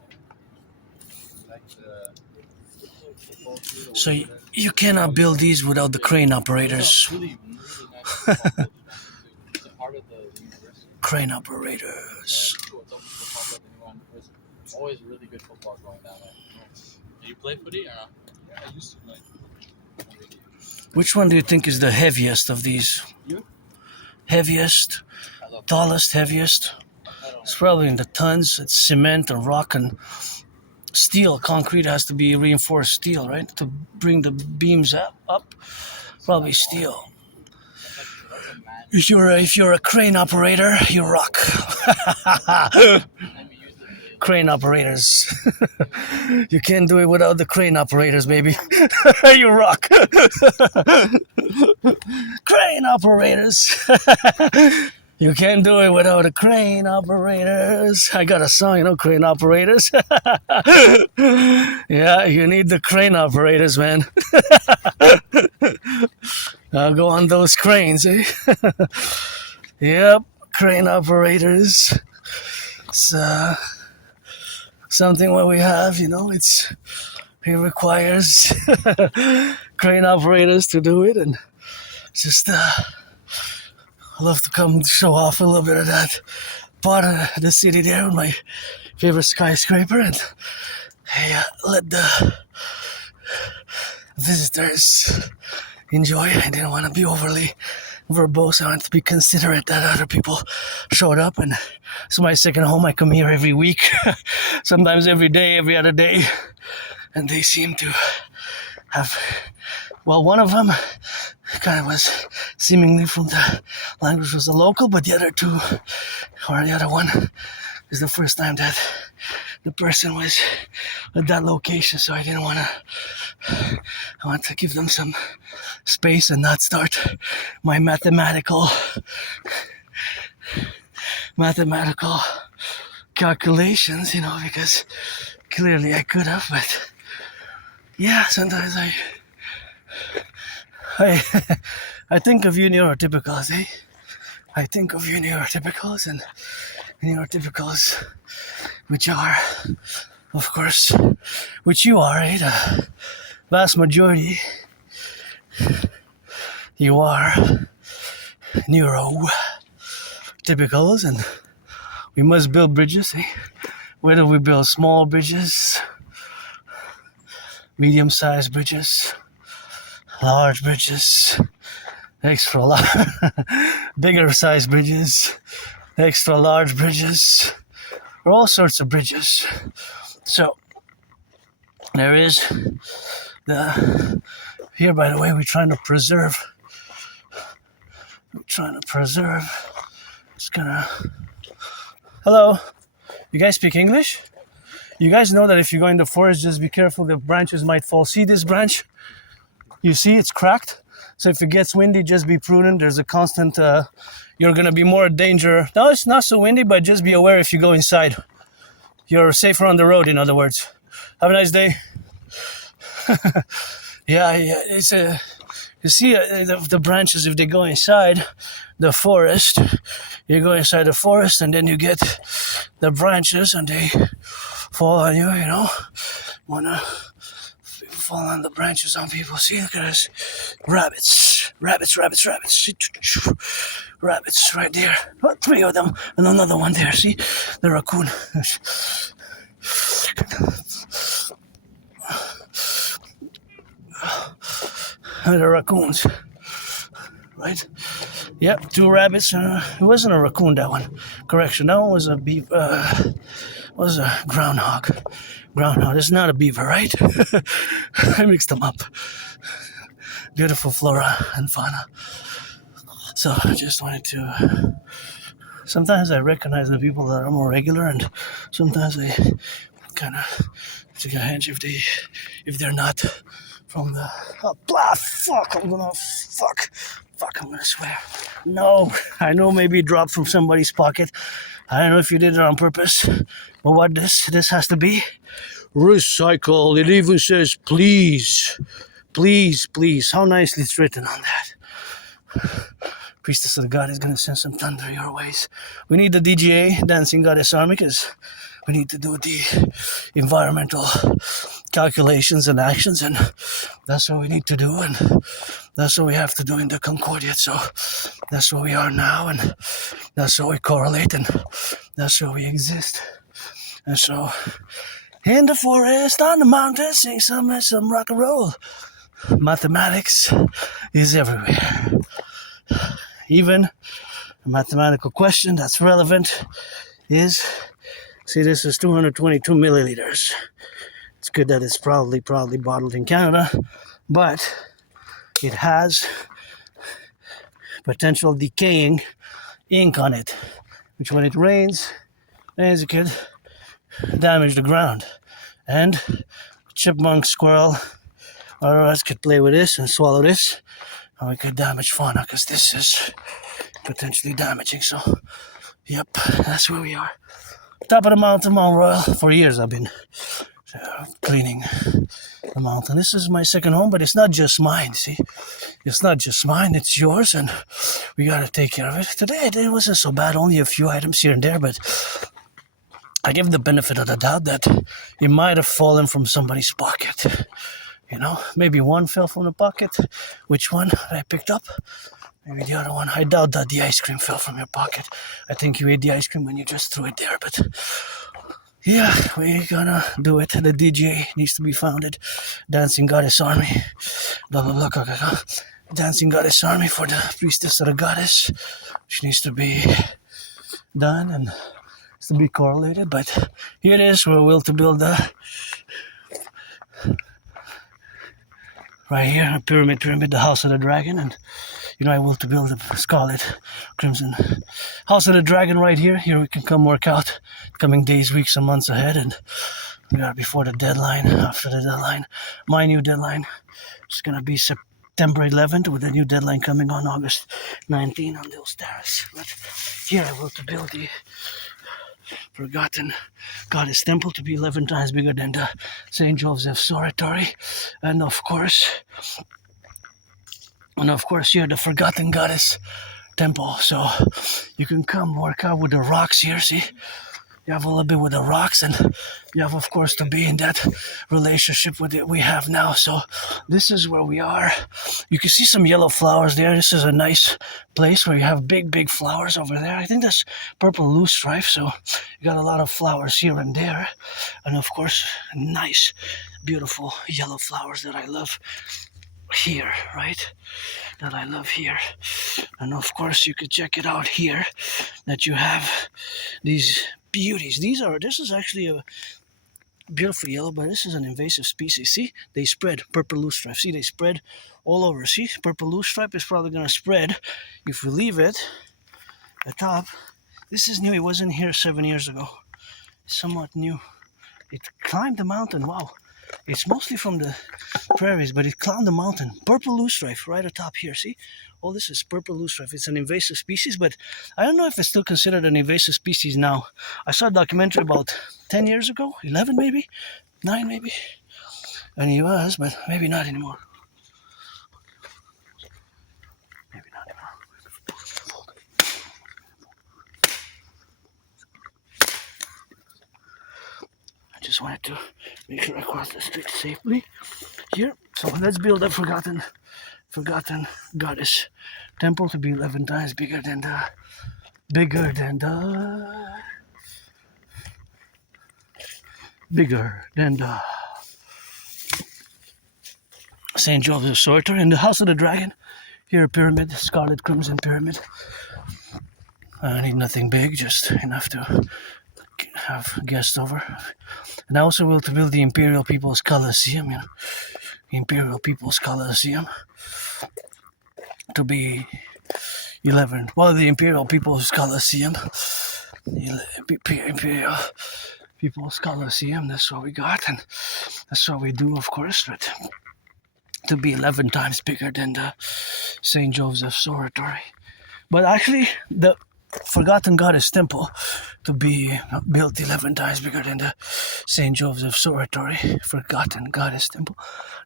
So you cannot build these without the crane operators. Crane operators. Always really good football going down there. Do you play footy or not? Yeah, I used to play. Which one do you think is the heaviest of these? You? Heaviest, tallest, heaviest. It's probably in the tons. It's cement and rock and steel. Concrete has to be reinforced steel, right? To bring the beams up. Probably steel. If you're a crane operator, you rock. Crane operators. You can't do it without the crane operators, baby. You rock. Crane operators. You can't do it without the crane operators. I got a song, crane operators. Yeah, you need the crane operators, man. I'll go on those cranes, Yep, crane operators. It's something what we have, it requires crane operators to do it, and just I love to come show off a little bit of that part of the city there with my favorite skyscraper, and let the visitors enjoy. I didn't want to be overly verbose. I wanted to be considerate that other people showed up, and it's my second home. I come here every week, sometimes every day, every other day, and they seem to have, one of them kind of was seemingly from the language was a local, but the other two, or the other one, is the first time that the person was at that location, so I want to give them some space and not start my mathematical calculations, because clearly I could have, but yeah, sometimes I think of you neurotypicals, I think of you neurotypicals, and neurotypicals, which are, of course, which you are, the vast majority, you are neurotypicals, and we must build bridges. Eh? Whether we build small bridges, medium-sized bridges, large bridges, extra large, bigger-sized bridges, extra large bridges, or all sorts of bridges. So there is the here. By the way, we're trying to preserve. It's gonna. Hello, you guys speak English? You guys know that if you go in the forest, just be careful. The branches might fall. See this branch? You see, it's cracked. So if it gets windy, just be prudent. There's a constant. You're gonna be more danger. No, it's not so windy, but just be aware if you go inside. You're safer on the road, in other words. Have a nice day. yeah, it's a. You see the branches, if they go inside the forest, you go inside the forest and then you get the branches and they fall on you, you know. Wanna fall on the branches on people. See, look at this. Rabbits right there. Oh, 3 of them and another one there. See, the raccoon. The raccoons, right? Yep, 2 rabbits. It wasn't a raccoon, that one. Correction, that one was a beaver. Was a groundhog. Groundhog. It's not a beaver, right? I mixed them up. Beautiful flora and fauna. So I just wanted to. Sometimes I recognize the people that are more regular, and sometimes I kind of take a hunch if they're not. From the fuck, I'm gonna swear. No, I know maybe it dropped from somebody's pocket. I don't know if you did it on purpose, but what this has to be recycled. It even says please. How nicely it's written on that. Priestess of the God is gonna send some thunder your ways. We need the DGA, Dancing Goddess Army, because we need to do the environmental calculations and actions, and that's what we need to do, and that's what we have to do in the Concordiate. So that's where we are now, and that's where we correlate, and that's where we exist. And so in the forest, on the mountain, sing some rock and roll. Mathematics is everywhere. Even a mathematical question that's relevant is, see, this is 222 milliliters. It's good that it's proudly bottled in Canada, but it has potential decaying ink on it, which when it rains, it could damage the ground. And chipmunk, squirrel, or us could play with this and swallow this, and we could damage fauna, because this is potentially damaging. So, yep, that's where we are. Top of the mountain, Mount Royal. For years I've been cleaning the mountain. This is my second home, but it's not just mine, see? It's not just mine, it's yours, and we gotta take care of it. Today, it wasn't so bad, only a few items here and there, but I give the benefit of the doubt that it might have fallen from somebody's pocket. You know, maybe one fell from the pocket. Which one I picked up? Maybe the other one. I doubt that the ice cream fell from your pocket. I think you ate the ice cream when you just threw it there, but yeah, we're gonna do it. The DJ needs to be founded. Dancing Goddess Army. Blah, blah, blah. Dancing Goddess Army for the Priestess of the Goddess. She needs to be done and needs to be correlated. But here it is. We're will to build the right here, a pyramid, the House of the Dragon, and you know I will to build a Scarlet Crimson House of the Dragon right here. Here we can come work out coming days, weeks, and months ahead, and we are before the deadline, after the deadline. My new deadline is gonna be September 11th, with a new deadline coming on August 19 on those terrace. But here I will to build the Forgotten Goddess Temple to be 11 times bigger than the St. Joseph's Oratory, and of course here the Forgotten Goddess Temple. So you can come work out with the rocks here. See, You have a little bit with the rocks, and you have, of course, to be in that relationship with it we have now. So this is where we are. You can see some yellow flowers there. This is a nice place where you have big flowers over there. I think that's purple loosestrife, so you got a lot of flowers here and there. And of course, nice, beautiful yellow flowers that I love here, right? That I love here. And of course, you could check it out here, that you have these beauties. This is actually a beautiful yellow, but this is an invasive species. See, they spread, purple loosestrife. See, they spread all over. See, purple loosestrife is probably going to spread if we leave it at top. This is new. It wasn't here 7 years ago. It's somewhat new. It climbed the mountain. Wow. It's mostly from the prairies, but it climbed the mountain. Purple loosestrife right atop here. See? All this is purple loosestrife. It's an invasive species, but I don't know if it's still considered an invasive species now. I saw a documentary about 10 years ago, 11 maybe, 9 maybe, and he was, but maybe not anymore. Maybe not anymore. I just wanted to make sure I cross the street safely here. So let's build a forgotten goddess temple to be 11 times bigger than the St. Joseph Sorter. In the House of the Dragon, here a pyramid, Scarlet Crimson Pyramid. I need nothing big, just enough to have guests over. And I also will to build the Imperial People's Colosseum, Imperial People's Colosseum, to be 11. Well, the Imperial People's Colosseum, Imperial People's Colosseum, that's what we got, and that's what we do, of course, but to be 11 times bigger than the St. Joseph's Oratory. But actually, the Forgotten Goddess Temple to be built 11 times bigger than the St. Joseph's Oratory. Forgotten Goddess Temple.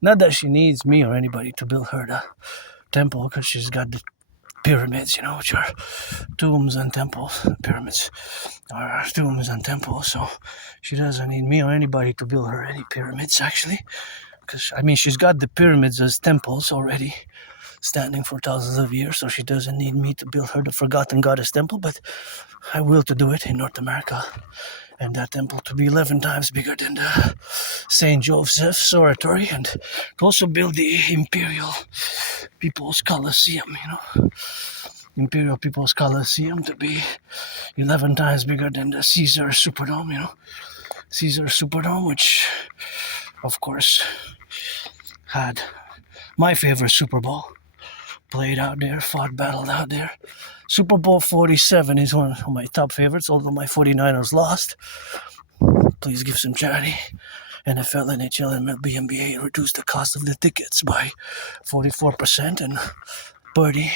Not that she needs me or anybody to build her the temple, because she's got the pyramids, which are tombs and temples. Pyramids are tombs and temples, so she doesn't need me or anybody to build her any pyramids, actually. Because, she's got the pyramids as temples already, standing for thousands of years, so she doesn't need me to build her the Forgotten Goddess Temple, but I will to do it in North America, and that temple to be 11 times bigger than the St. Joseph's Oratory, and to also build the Imperial People's Colosseum, Imperial People's Colosseum to be 11 times bigger than the Caesar Superdome, Caesar Superdome, which, of course, had my favorite Super Bowl played out there, battled out there. Super Bowl 47 is one of my top favorites, although my 49ers lost. Please give some charity. NFL, NHL, and MLB, NBA reduced the cost of the tickets by 44%, and Birdie,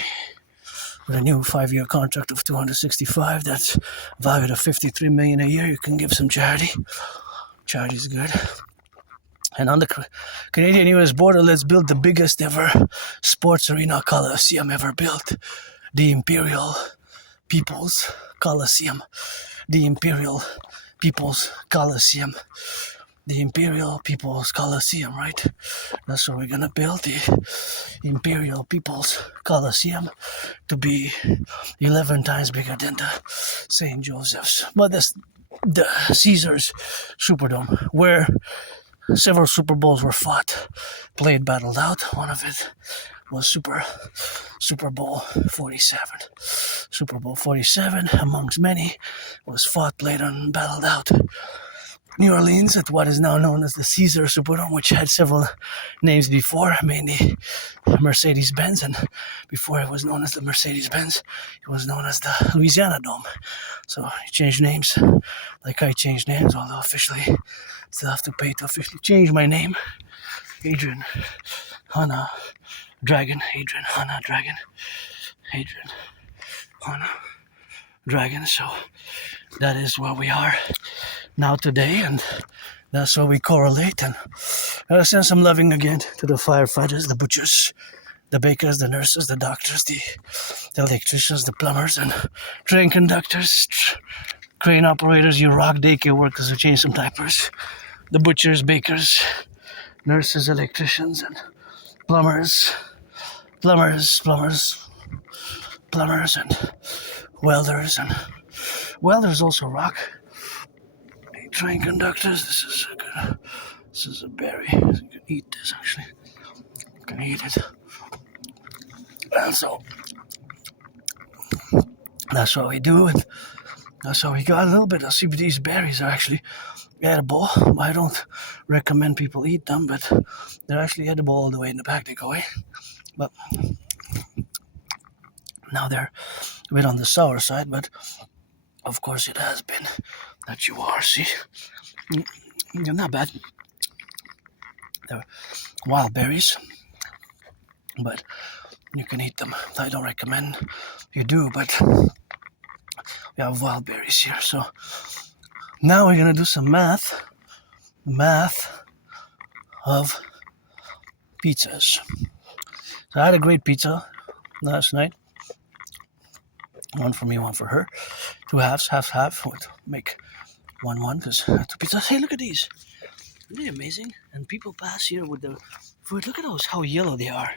with a new 5-year contract of $265, that's valued at $53 million a year. You can give some charity. Charity's good. And on the Canadian-US border, let's build the biggest ever sports arena coliseum ever built. The Imperial People's Coliseum. The Imperial People's Coliseum. The Imperial People's Coliseum, right? That's what we're gonna build, the Imperial People's Coliseum, to be 11 times bigger than the St. Joseph's. But that's the Caesar's Superdome, where several Super Bowls were fought, played, battled out. One of it was Super Bowl 47. Super Bowl 47, amongst many, was fought, played, and battled out. New Orleans at what is now known as the Caesar Superdome, which had several names before, mainly Mercedes-Benz, and before it was known as the Mercedes-Benz, it was known as the Louisiana Dome. So it changed names, like I changed names, although officially still have to pay to officially change my name. Adrian Hanna Dragon. So that is where we are now today, and that's where we correlate. And I send some loving again to the firefighters, the butchers, the bakers, the nurses, the doctors, the electricians, the plumbers, and train conductors, crane operators, your rock daycare workers who change some diapers, the butchers, bakers, nurses, electricians, and plumbers, and welders also rock. Train conductors. This is a berry. You can eat this actually. You can eat it. And so that's what we do, and that's how we got a little bit of CBD. These berries are actually edible. I don't recommend people eat them, but they're actually edible all the way in the back. They go away. But now they're a bit on the sour side, but of course it has been that you are. See, they're not bad. They're wild berries, but you can eat them. I don't recommend you do, but we have wild berries here. So now we're gonna do some math of pizzas. So I had a great pizza last night. One for me, one for her. 2 halves, half. Would make 1-1 because 2 pizzas. Hey, look at these. Isn't it amazing? And people pass here with the food. Look at those, how yellow they are.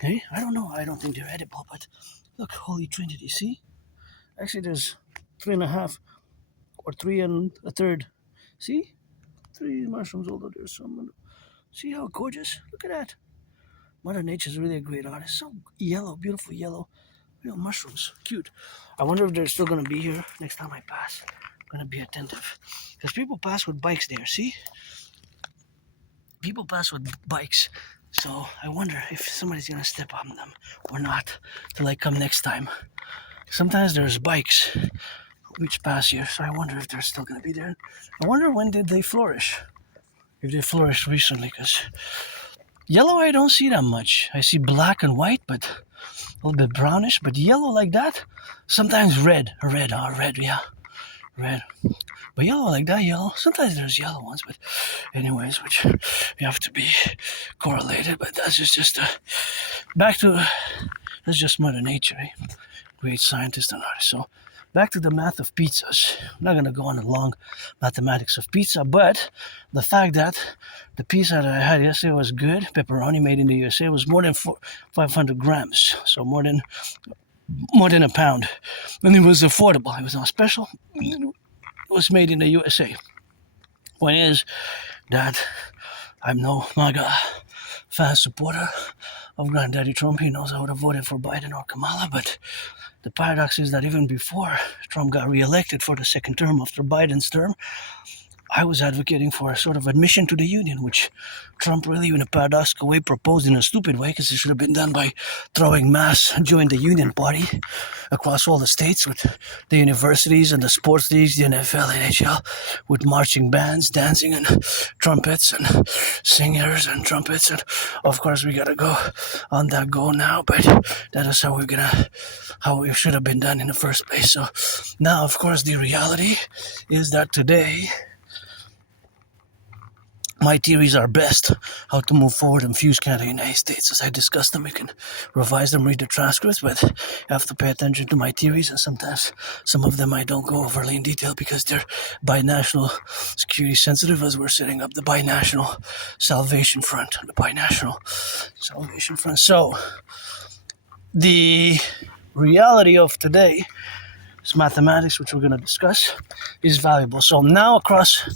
Hey, I don't know. I don't think they're edible, but look, Holy Trinity. See? Actually, there's 3.5 or 3 1/3. See? 3 mushrooms, although there's some. See how gorgeous? Look at that. Mother Nature's really a great artist. So yellow, beautiful yellow. Real mushrooms. Cute. I wonder if they're still going to be here next time I pass. I'm going to be attentive. Because people pass with bikes there, see? People pass with bikes. So I wonder if somebody's going to step on them or not till I come next time. Sometimes there's bikes which pass here, so I wonder if they're still going to be there. I wonder when did they flourish? If they flourished recently, because yellow I don't see that much. I see black and white, but a little bit brownish, but yellow like that. Sometimes red, yeah, red. But yellow like that, yellow. Sometimes there's yellow ones, but anyways, which you have to be correlated. But that's just back to that's just Mother Nature, eh? Great scientist and artist. So back to the math of pizzas. I'm not gonna go on a long mathematics of pizza, but the fact that the pizza that I had yesterday was good, pepperoni made in the USA, was more than 500 grams, so more than a pound, and it was affordable. It was on special. It was made in the USA. Point is that I'm no MAGA fan supporter of Granddaddy Trump. He knows I would have voted for Biden or Kamala, but the paradox is that even before Trump got reelected for the second term after Biden's term, I was advocating for a sort of admission to the Union, which Trump really, in a paradoxical way, proposed in a stupid way, because it should have been done by throwing mass join the Union Party across all the states with the universities and the sports leagues, the NFL, NHL, with marching bands, dancing, and trumpets, and singers, and trumpets. And of course, we gotta go on that goal now, but that is how it should have been done in the first place. So now, of course, the reality is that today, my theories are best how to move forward and fuse Canada and the United States. As I discuss them, you can revise them, read the transcripts, but you have to pay attention to my theories, and sometimes some of them I don't go overly in detail because they're binational security sensitive, as we're setting up the binational salvation front. So, the reality of today is mathematics, which we're going to discuss, is valuable. So now across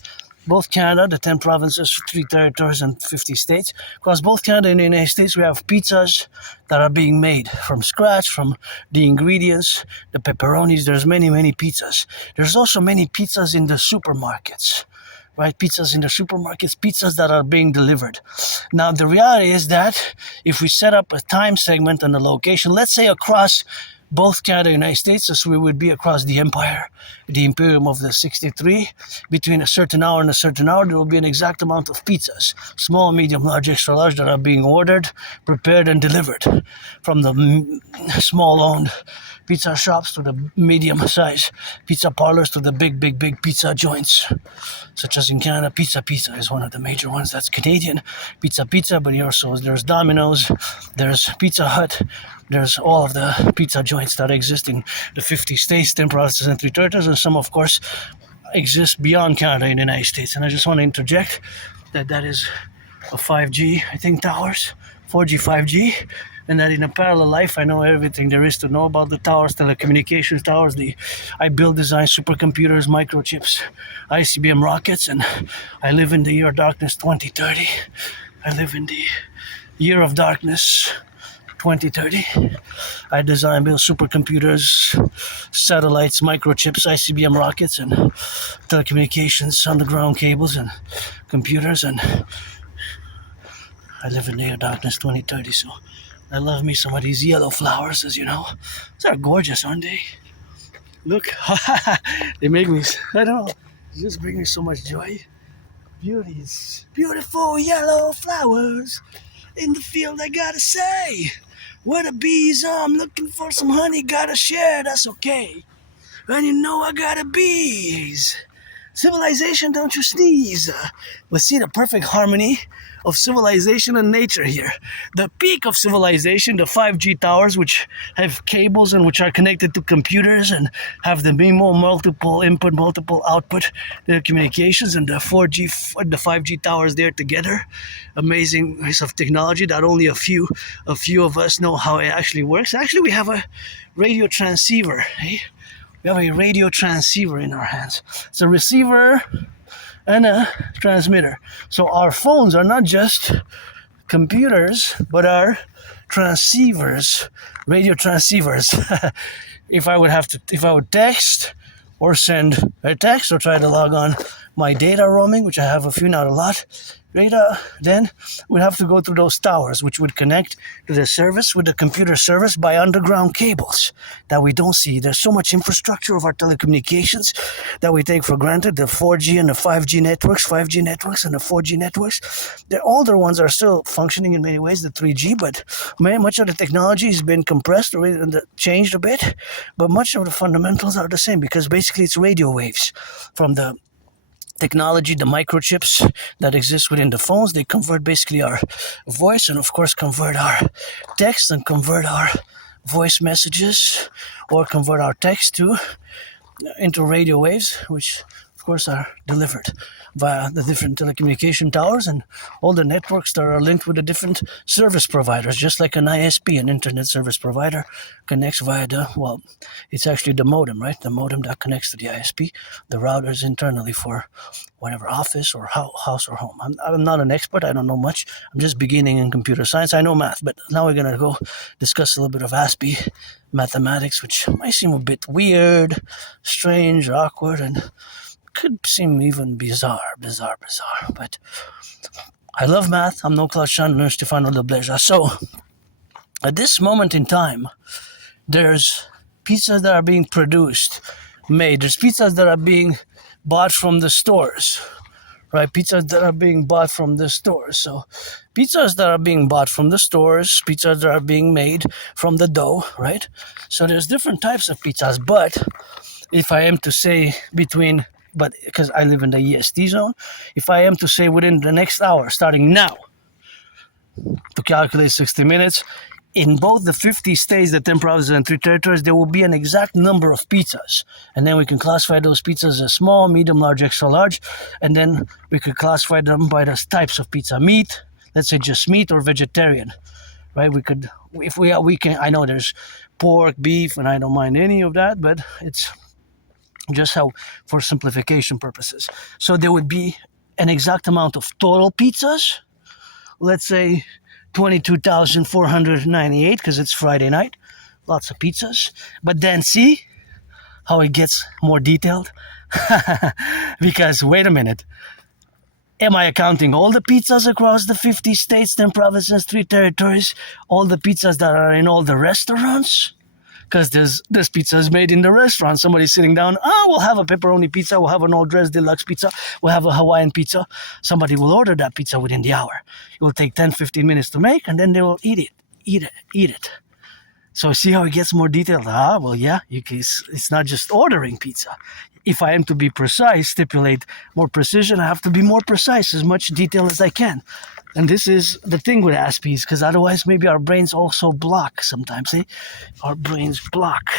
both Canada, the 10 provinces, 3 territories, and 50 states. Across both Canada and the United States, we have pizzas that are being made from scratch, from the ingredients, the pepperonis. There's many pizzas. There's also many pizzas in the supermarkets, right? Pizzas in the supermarkets, pizzas that are being delivered. Now, the reality is that if we set up a time segment and a location, let's say across both Canada and the United States, as we would be across the empire, the Imperium of the 63, between a certain hour and a certain hour, there will be an exact amount of pizzas, small, medium, large, extra large, that are being ordered, prepared, and delivered, from the small-owned pizza shops to the medium-sized pizza parlors to the big pizza joints, such as in Canada. Pizza is one of the major ones. That's Canadian pizza, but also there's Domino's, there's Pizza Hut, there's all of the pizza joints that exist in the 50 states, 10 provinces, and 3 territories, and some, of course, exist beyond Canada in the United States. And I just want to interject that is a 5G, I think, towers, 4G, 5G, and that in a parallel life, I know everything there is to know about the towers, telecommunications towers. I build, design supercomputers, microchips, ICBM rockets, and I live in the year of darkness 2030. I live in the year of darkness 2030. I design, build supercomputers, satellites, microchips, ICBM rockets, and telecommunications, underground cables, and computers, and I live in the year of darkness 2030, so I love me some of these yellow flowers, as you know. They're gorgeous, aren't they? Look, they make me, I don't know, they just bring me so much joy. Beauties, beautiful yellow flowers in the field, I gotta say. Where the bees are, I'm looking for some honey, gotta share, that's okay. And you know I got bees. Civilization, don't you sneeze. But see the perfect harmony of civilization and nature here. The peak of civilization, the 5G towers, which have cables and which are connected to computers and have the MIMO, multiple input, multiple output, the communications, and the 4G, the 5G towers there together. Amazing piece of technology that only a few of us know how it actually works. Actually, we have a radio transceiver. Eh? We have a radio transceiver in our hands. It's a receiver and a transmitter. So our phones are not just computers, but are transceivers, radio transceivers. If I would text or send a text or try to log on my data roaming, which I have a few, not a lot, data, then we'd have to go through those towers, which would connect to the service with the computer service by underground cables that we don't see. There's so much infrastructure of our telecommunications that we take for granted. The 4G and the 5G networks and the 4G networks. The older ones are still functioning in many ways, the 3G, but much of the technology has been compressed or changed a bit, but much of the fundamentals are the same because basically it's radio waves from the technology, the microchips that exist within the phones. They convert basically our voice and of course convert our text and convert our voice messages or convert our text into radio waves, which of course are delivered via the different telecommunication towers and all the networks that are linked with the different service providers, just like an ISP, an internet service provider, connects via it's actually the modem, right? The modem that connects to the ISP, the routers internally for whatever office or house or home. I'm not an expert, I don't know much. I'm just beginning in computer science. I know math, but now we're going to go discuss a little bit of Aspie, mathematics, which might seem a bit weird, strange, awkward, and could seem even bizarre, but I love math. I'm no Claude Chandler, Stefano de Bleja. So, at this moment in time, there's pizzas that are being made. There's pizzas that are being bought from the stores, right? Pizzas that are being bought from the stores. So, pizzas that are being bought from the stores, pizzas that are being made from the dough, right? So, there's different types of pizzas, but if I am to say because I live in the EST zone, if I am to say within the next hour, starting now, to calculate 60 minutes, in both the 50 states, the 10 provinces, and 3 territories, there will be an exact number of pizzas. And then we can classify those pizzas as small, medium, large, extra large. And then we could classify them by the types of pizza. Meat, let's say just meat or vegetarian, right? We could, if we can, I know there's pork, beef, and I don't mind any of that, but it's just how for simplification purposes. So there would be an exact amount of total pizzas, let's say 22,498 because it's Friday night, lots of pizzas. But then see how it gets more detailed? Because wait a minute, am I accounting all the pizzas across the 50 states, 10 provinces, 3 territories, all the pizzas that are in all the restaurants? Because this pizza is made in the restaurant. Somebody's sitting down, we'll have a pepperoni pizza, we'll have an all-dressed deluxe pizza, we'll have a Hawaiian pizza. Somebody will order that pizza within the hour. It will take 10, 15 minutes to make, and then they will eat it. So see how it gets more detailed? It's not just ordering pizza. If I am to be precise, stipulate more precision, I have to be more precise, as much detail as I can. And this is the thing with Aspies, because otherwise maybe our brains also block sometimes. Eh? Our brains block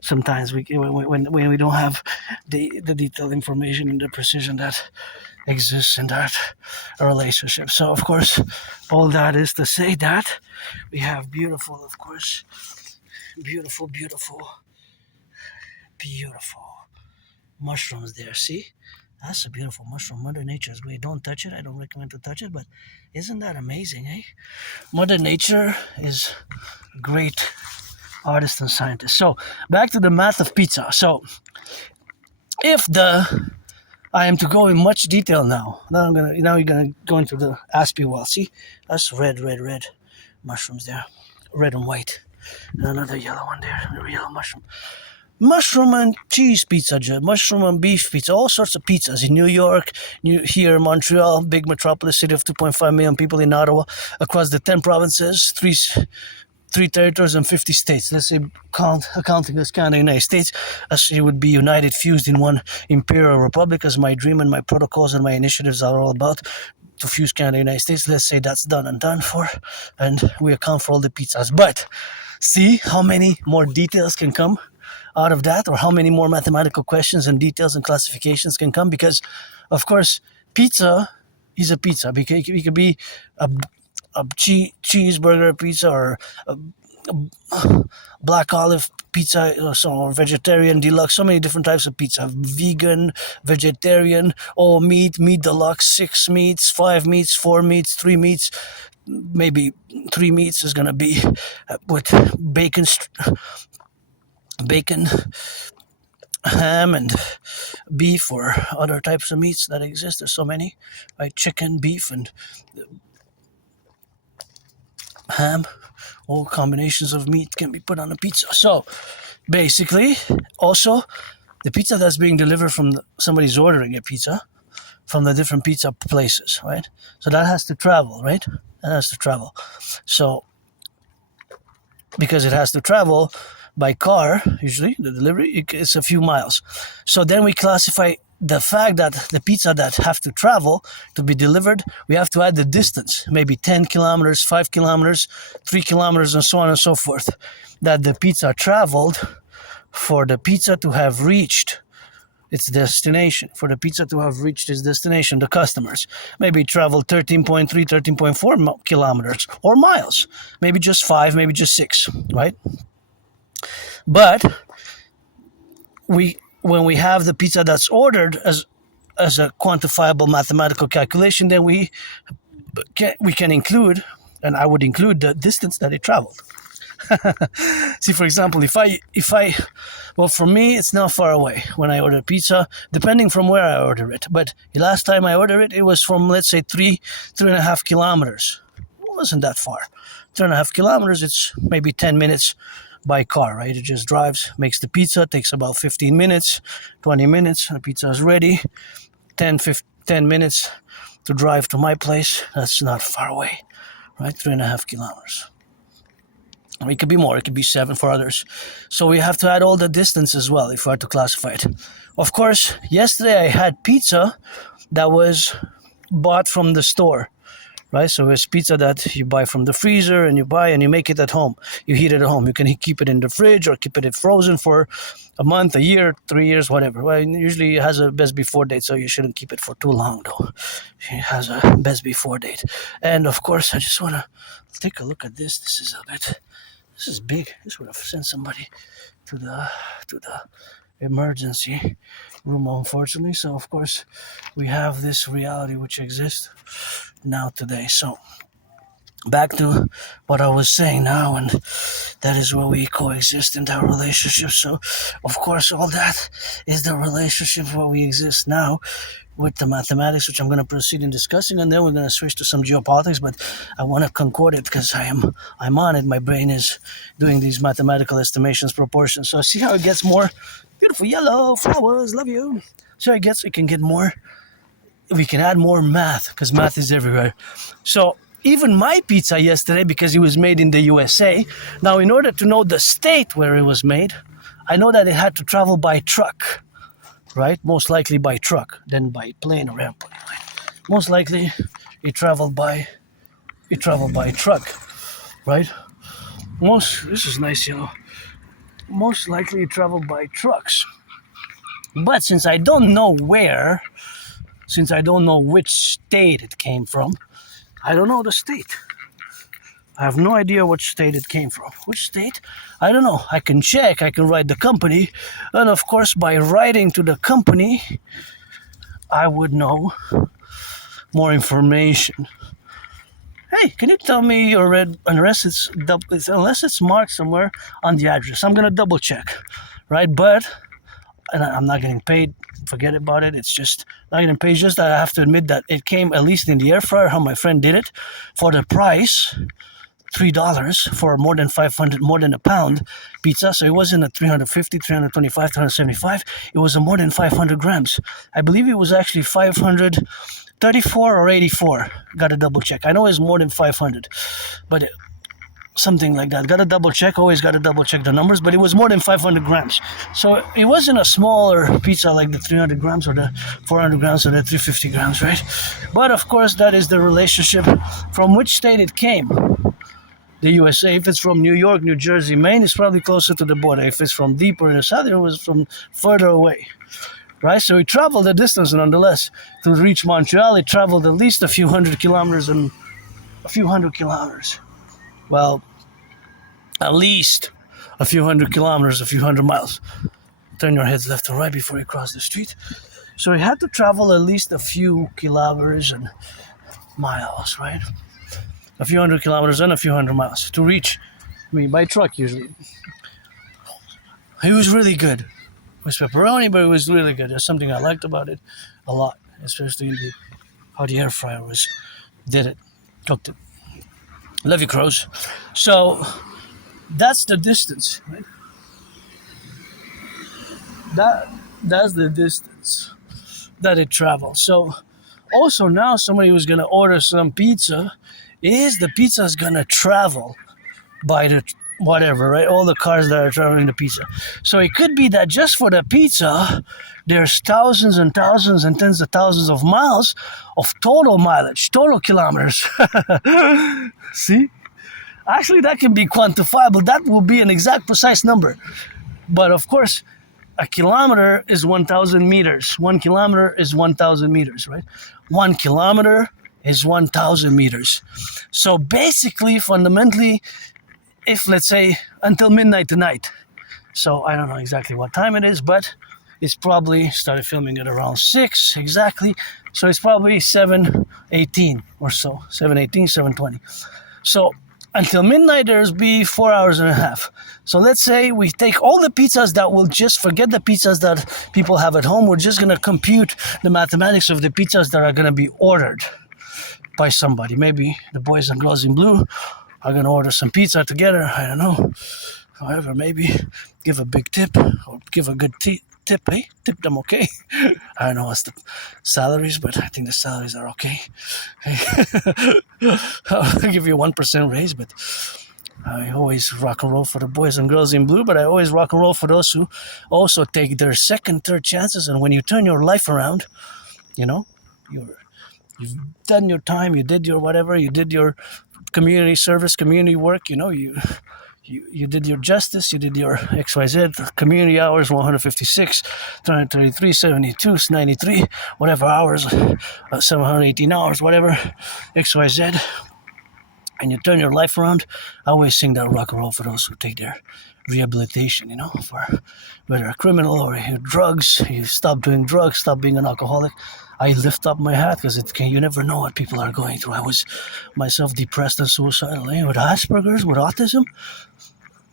sometimes when we don't have the detailed information and the precision that exists in that relationship. So of course, all that is to say that we have beautiful, of course, beautiful, beautiful, beautiful mushrooms there. See? That's a beautiful mushroom. Mother Nature is great. Don't touch it. I don't recommend to touch it, but isn't that amazing, eh? Mother Nature is a great artist and scientist. So back to the math of pizza. So if I am to go in much detail now. Now you're gonna go into the Aspie well. See? That's red mushrooms there. Red and white. And another yellow one there. Another yellow mushroom. Mushroom and cheese pizza, mushroom and beef pizza, all sorts of pizzas in New York, here in Montreal, big metropolis city of 2.5 million people, in Ottawa, across the 10 provinces, three territories and 50 states. Let's say accounting this Canada, United States, as it would be united, fused in one imperial republic, as my dream and my protocols and my initiatives are all about, to fuse Canada, United States. Let's say that's done and done for, and we account for all the pizzas. But see how many more details can come out of that, or how many more mathematical questions and details and classifications can come, because of course pizza is a pizza. It could be a cheeseburger pizza, or a black olive pizza, or vegetarian deluxe, so many different types of pizza: vegan, vegetarian, all meat deluxe, 6 meats, 5 meats, 4 meats, 3 meats, maybe 3 meats is gonna be with bacon, ham, and beef, or other types of meats that exist. There's so many, right? Chicken, beef, and ham. All combinations of meat can be put on a pizza. So basically, also the pizza that's being delivered from somebody's ordering a pizza from the different pizza places, right? So that has to travel, right? That has to travel. So because it has to travel by car, usually the delivery, it's a few miles. So then we classify the fact that the pizza that have to travel to be delivered, we have to add the distance, maybe 10 kilometers, 5 kilometers, 3 kilometers, and so on and so forth, that the pizza traveled for the pizza to have reached its destination, for the pizza to have reached its destination, the customers. Maybe it traveled 13.3, 13.4 kilometers or miles, maybe just 5, maybe just 6, right? But when we have the pizza that's ordered as a quantifiable mathematical calculation, then we can include, and I would include, the distance that it traveled. See, for example, if I well, for me, it's not far away when I order pizza, depending from where I order it. But the last time I ordered it, it was from, let's say, 3.5 kilometers. It wasn't that far. 3.5 kilometers, it's maybe 10 minutes by car, right? It just drives, makes the pizza, takes about 15 minutes, 20 minutes, the pizza is ready. 10 minutes to drive to my place. That's not far away, right? 3.5 kilometers. It could be more, it could be 7 for others. So we have to add all the distance as well if we are to classify it. Of course, yesterday I had pizza that was bought from the store, right? So it's pizza that you buy from the freezer, and you make it at home. You heat it at home. You can keep it in the fridge or keep it frozen for a month, a year, 3 years, whatever. Well, usually it has a best before date, so you shouldn't keep it for too long, though. It has a best before date. And of course, I just want to take a look at this. This is big. This would have sent somebody to the emergency room, unfortunately. So of course, we have this reality which exists now today. So back to what I was saying now, and that is where we coexist in that relationship. So of course, all that is the relationship where we exist now with the mathematics, which I'm going to proceed in discussing, and then we're going to switch to some geopolitics. But I want to concord it because I'm on it. My brain is doing these mathematical estimations, proportions. So see how it gets more beautiful yellow flowers. Love you. So we can get more. We can add more math because math is everywhere. So even my pizza yesterday, because it was made in the USA. Now, in order to know the state where it was made, I know that it had to travel by truck. Right? Most likely by truck, then by plane or airplane. Right? Most likely it traveled by you travel by truck, right? This is nice, most likely you travel by trucks. But since I don't know which state it came from, I don't know the state. I have no idea which state it came from. Which state? I don't know. I can check, I can write the company, and of course by writing to the company, I would know more information. Hey, can you tell me your red, unless it's marked somewhere on the address? I'm gonna double check, right? But and I'm not getting paid. Forget about it. It's just not getting paid. Just that I have to admit that it came at least in the air fryer. How my friend did it for the price. $3 for more than 500, more than a pound pizza. So it wasn't a 350, 325, 375. It was a more than 500 grams. I believe it was actually 534 or 84. Got to double check. I know it's more than 500, but something like that. Got to double check. Always got to double check the numbers, but it was more than 500 grams. So it wasn't a smaller pizza like the 300 grams or the 400 grams or the 350 grams, right? But of course, that is the relationship from which state it came. The USA. If it's from New York, New Jersey, Maine, it's probably closer to the border. If it's from deeper in the south, it was from further away, right? So he traveled a distance nonetheless. To reach Montreal, he traveled at least a few hundred kilometers. Well, at least a few hundred kilometers, a few hundred miles. Turn your heads left and right before you cross the street. So he had to travel at least a few kilometers and miles, right? A few hundred kilometers and a few hundred miles to reach me by truck usually. It was really good. It was pepperoni, but it was really good. There's something I liked about it a lot, especially how the air fryer cooked it. Love you, crows. So that's the distance, right? That's the distance that it travels. So also now somebody who's gonna order some pizza, the pizza's gonna travel by the whatever, right? All the cars that are traveling the pizza. So it could be that just for the pizza, there's thousands and thousands and tens of thousands of miles of total mileage, total kilometers. See? Actually, that can be quantifiable. That will be an exact, precise number. But of course, a kilometer is 1,000 meters. 1 kilometer is 1,000 meters, right? 1 kilometer is 1,000 meters. So basically, fundamentally, if let's say until midnight tonight, so I don't know exactly what time it is, but it's probably started filming at around 6 exactly. So it's probably 7:18 or so, 7:18, 7:20. So until midnight, there's be 4 hours and a half. So let's say we take all the pizzas that will just forget the pizzas that people have at home. We're just going to compute the mathematics of the pizzas that are going to be ordered by somebody. Maybe the boys and girls in blue are going to order some pizza together. I don't know. However, maybe give a big tip or give a good tip. Hey, tip them, okay? I don't know what's the salaries, but I think the salaries are okay. I'll give you a 1% raise, but I always rock and roll for the boys and girls in blue, but I always rock and roll for those who also take their second, third chances. And when you turn your life around, you've done your time, you did your whatever, you did your community service, community work, you did your justice, you did your XYZ, community hours, 156, 333, 72, 93, whatever hours, 718 hours, whatever, XYZ, and you turn your life around. I always sing that rock and roll for those who take their rehabilitation, for whether a criminal or drugs, you stop doing drugs, stop being an alcoholic. I lift up my hat because you never know what people are going through. I was myself depressed and suicidal. With Asperger's, with autism,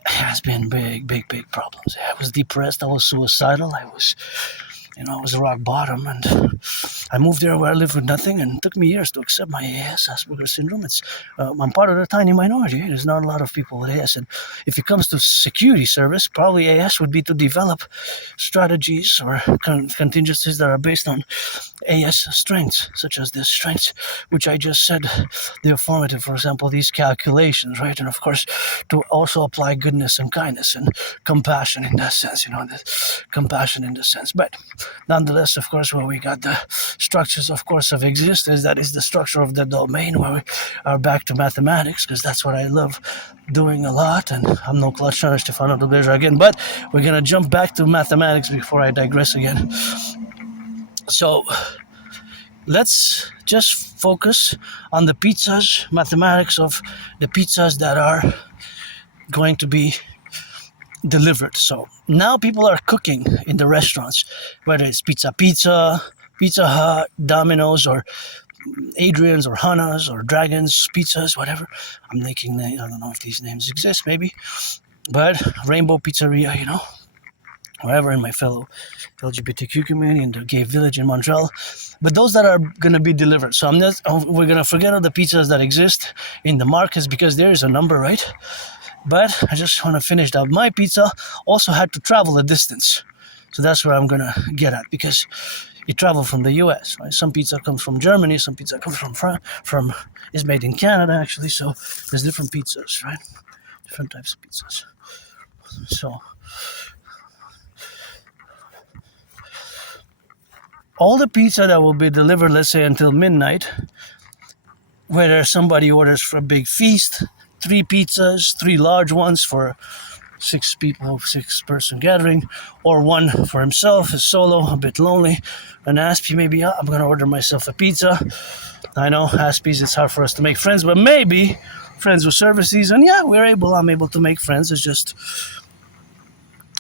it has been big problems. I was depressed, I was suicidal, I was rock bottom, and I moved there where I lived with nothing, and it took me years to accept my AS, Asperger's syndrome. I'm part of the tiny minority. There's not a lot of people with AS, and if it comes to security service, probably AS would be to develop strategies or contingencies that are based on AS strengths, such as this strengths, which I just said, the affirmative, for example, these calculations, right? And of course, to also apply goodness and kindness and compassion in that sense, compassion in the sense. But nonetheless, of course, where we got the structures, of course, of existence, that is the structure of the domain, where we are back to mathematics, because that's what I love doing a lot, and I'm no Claude Stefano de Beja again, but we're going to jump back to mathematics before I digress again. So let's just focus on the pizzas, mathematics of the pizzas that are going to be delivered. So now people are cooking in the restaurants, whether it's Pizza Hut, Domino's, or Adrian's, or Hana's, or Dragon's Pizzas, whatever. I'm making names. I don't know if these names exist, maybe, but Rainbow Pizzeria, wherever, in my fellow LGBTQ community, in the gay village in Montreal. But those that are going to be delivered. So we're going to forget all the pizzas that exist in the markets, because there is a number, right? But I just want to finish that. My pizza also had to travel a distance. So that's where I'm going to get at, because it traveled from the US, right? Some pizza comes from Germany, some pizza comes from France, is made in Canada, actually. So there's different pizzas, right? Different types of pizzas. So all the pizza that will be delivered, let's say until midnight, whether somebody orders for a big feast, 3 pizzas, 3 large ones for 6 people, 6-person gathering, or 1 for himself, his solo, a bit lonely, an Aspie, maybe, I'm going to order myself a pizza. I know, Aspies, it's hard for us to make friends, but maybe friends with services, and yeah, I'm able to make friends. It's just,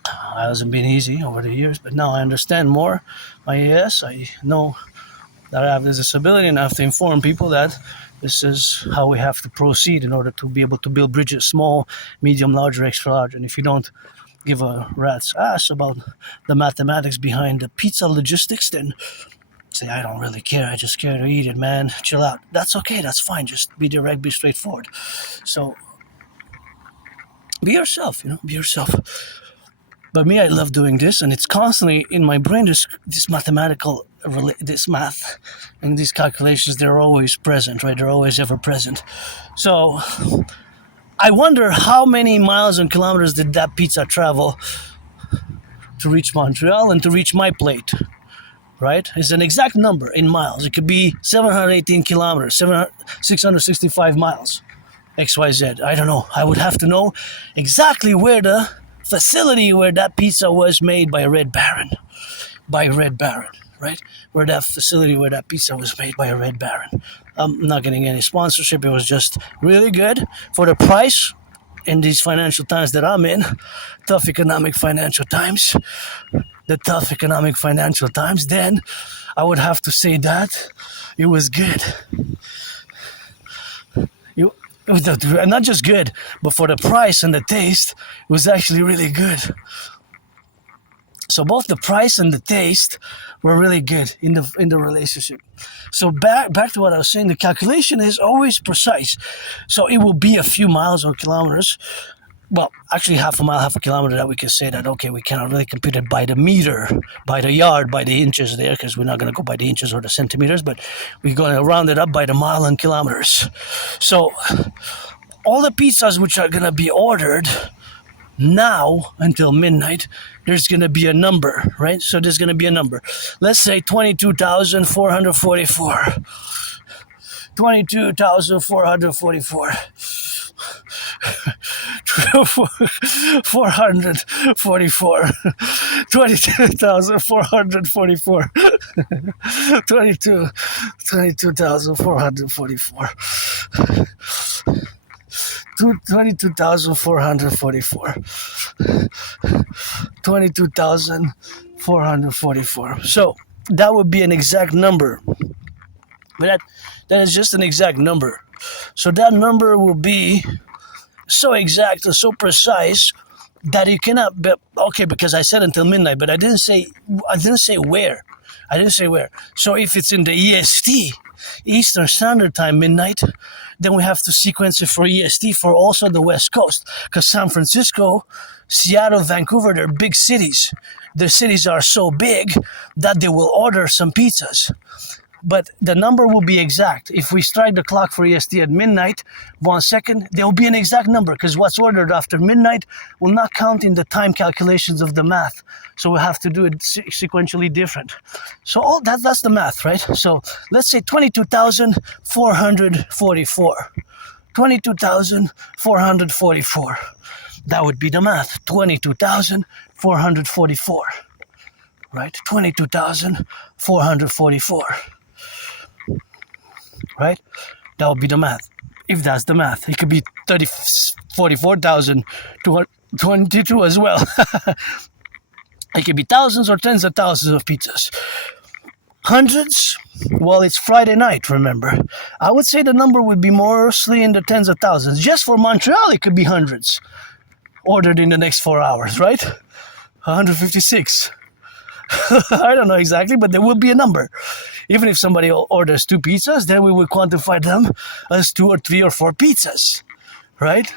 it hasn't been easy over the years, but now I understand more. I know that I have this disability, and I have to inform people that this is how we have to proceed in order to be able to build bridges, small, medium, large, or extra large. And if you don't give a rat's ass about the mathematics behind the pizza logistics, then say, I don't really care, I just care to eat it, man, chill out. That's okay, that's fine, just be direct, be straightforward. So, be yourself, be yourself. But me, I love doing this, and it's constantly in my brain, this math and these calculations, they're always present, right? They're always ever present. So I wonder how many miles and kilometers did that pizza travel to reach Montreal and to reach my plate, right? It's an exact number in miles. It could be 718 kilometers, 665 miles, XYZ. I don't know. I would have to know exactly where the facility where that pizza was made by Red Baron, right? Where that facility where that pizza was made by a Red Baron. I'm not getting any sponsorship. It was just really good for the price in these financial times that I'm in. Tough economic financial times. Then I would have to say that it was good. Not just good, but for the price and the taste, it was actually really good. So both the price and the taste were really good in the relationship. So back to what I was saying, the calculation is always precise. So it will be a few miles or kilometers. Well, actually half a mile, half a kilometer, that we can say that, okay, we cannot really compute it by the meter, by the yard, by the inches there, because we're not going to go by the inches or the centimeters, but we're going to round it up by the mile and kilometers. So all the pizzas which are going to be ordered now until midnight, there's going to be a number, right? So there's going to be a number. Let's say 22,444. 22,444. 444. 22,444. 22,444. 22,444. 22,444. So that would be an exact number. But that is just an exact number. So that number will be so exact and so precise that you cannot be, okay, because I said until midnight, but I didn't say where. So if it's in the EST, Eastern Standard Time, midnight, then we have to sequence it for EST for also the West Coast, because San Francisco, Seattle, Vancouver, they're big cities. The cities are so big that they will order some pizzas. but the number will be exact. If we strike the clock for EST at midnight, 1 second, there will be an exact number, because what's ordered after midnight will not count in the time calculations of the math. So we have to do it sequentially different. So all that's the math, right? So let's say 22,444. 22,444. That would be the math. 22,444. Right? 22,444. Right? That would be the math. If that's the math. It could be 44,222 as well. It could be thousands or tens of thousands of pizzas. Hundreds? Well, it's Friday night, remember. I would say the number would be mostly in the tens of thousands. Just for Montreal, it could be hundreds. Ordered in the next 4 hours, right? 156. I don't know exactly, but there will be a number. Even if somebody orders 2 pizzas, then we will quantify them as 2 or 3 or 4 pizzas, right?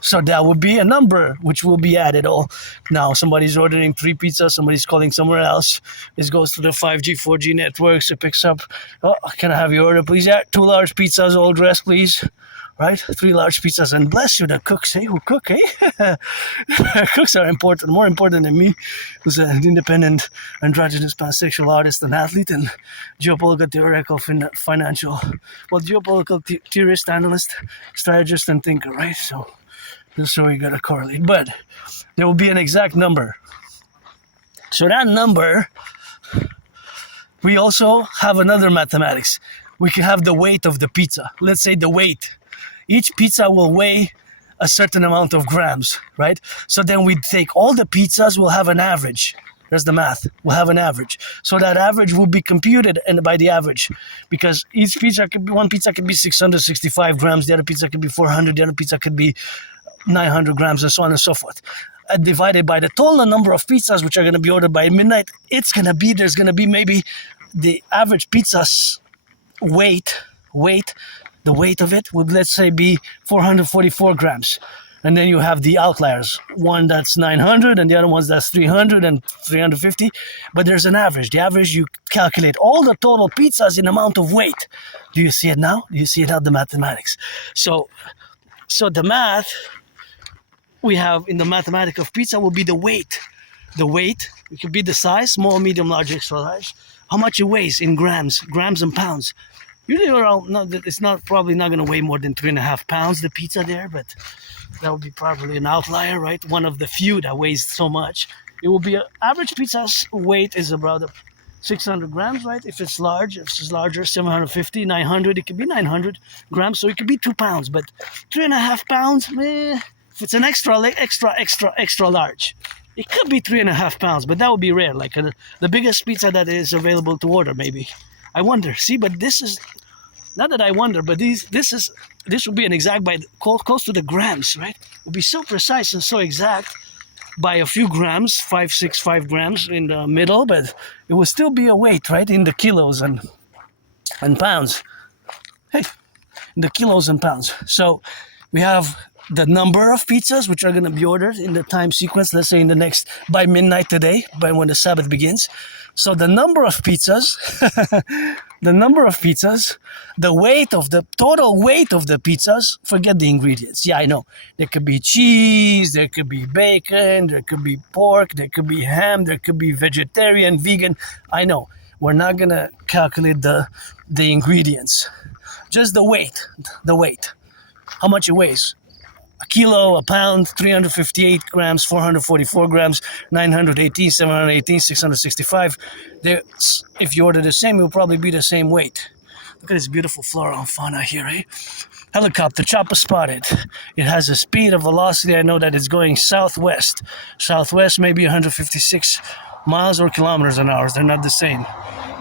So that would be a number which will be added. Now somebody's ordering 3 pizzas, somebody's calling somewhere else. This goes to the 5G, 4G networks. It picks up, can I have your order, please? Yeah, 2 large pizzas, all dressed, please. Right? 3 large pizzas, and bless you, the cooks, who cook, Cooks are important, more important than me, who's an independent, androgynous, pansexual artist and athlete, and geopolitical theoretical, financial, geopolitical theorist, analyst, strategist, and thinker, right? So, just so we gotta correlate. But there will be an exact number. So that number, we also have another mathematics. We can have the weight of the pizza. Let's say the weight. Each pizza will weigh a certain amount of grams, right? So then we take all the pizzas, we'll have an average. There's the math. We'll have an average. So that average will be computed and by the average, because each pizza could be, one pizza could be 665 grams, the other pizza could be 400, the other pizza could be 900 grams, and so on and so forth. Divided by the total number of pizzas which are going to be ordered by midnight, there's going to be maybe the average pizza's weight, the weight of it would, let's say, be 444 grams. And then you have the outliers, one that's 900 and the other ones that's 300 and 350. But there's an average. The average, you calculate all the total pizzas in amount of weight. Do you see it now? Do you see it now, the mathematics? So the math we have in the mathematics of pizza will be the weight. The weight, it could be the size, small, medium, large, extra large. How much it weighs in grams and pounds. Usually around, it's probably not going to weigh more than 3.5 pounds, the pizza there, but that would be probably an outlier, right? One of the few that weighs so much. It will be average pizza's weight is about 600 grams, right? If it's large, if it's larger, 750, 900, it could be 900 grams, so it could be 2 pounds, but 3.5 pounds, if it's an extra large, it could be 3.5 pounds, but that would be rare, like the biggest pizza that is available to order, maybe. I wonder. See, but this is not that I wonder, but this will be an exact by close to the grams, right? It will be so precise and so exact by a few grams, 5 grams in the middle, but it will still be a weight, right, in the kilos and pounds. Hey, in the kilos and pounds. So we have the number of pizzas which are going to be ordered in the time sequence, let's say by midnight today, by when the Sabbath begins. So the number of pizzas, the total weight of the pizzas, forget the ingredients. Yeah, I know. There could be cheese, there could be bacon, there could be pork, there could be ham, there could be vegetarian, vegan. I know. We're not going to calculate the ingredients. Just the weight. How much it weighs. A kilo, a pound, 358 grams, 444 grams, 918, 718, 665. If you order the same, it will probably be the same weight. Look at this beautiful flora and fauna here, eh? Helicopter, chopper spotted. It has a speed of velocity. I know that it's going southwest. Southwest, maybe 156 miles or kilometers an hour. They're not the same.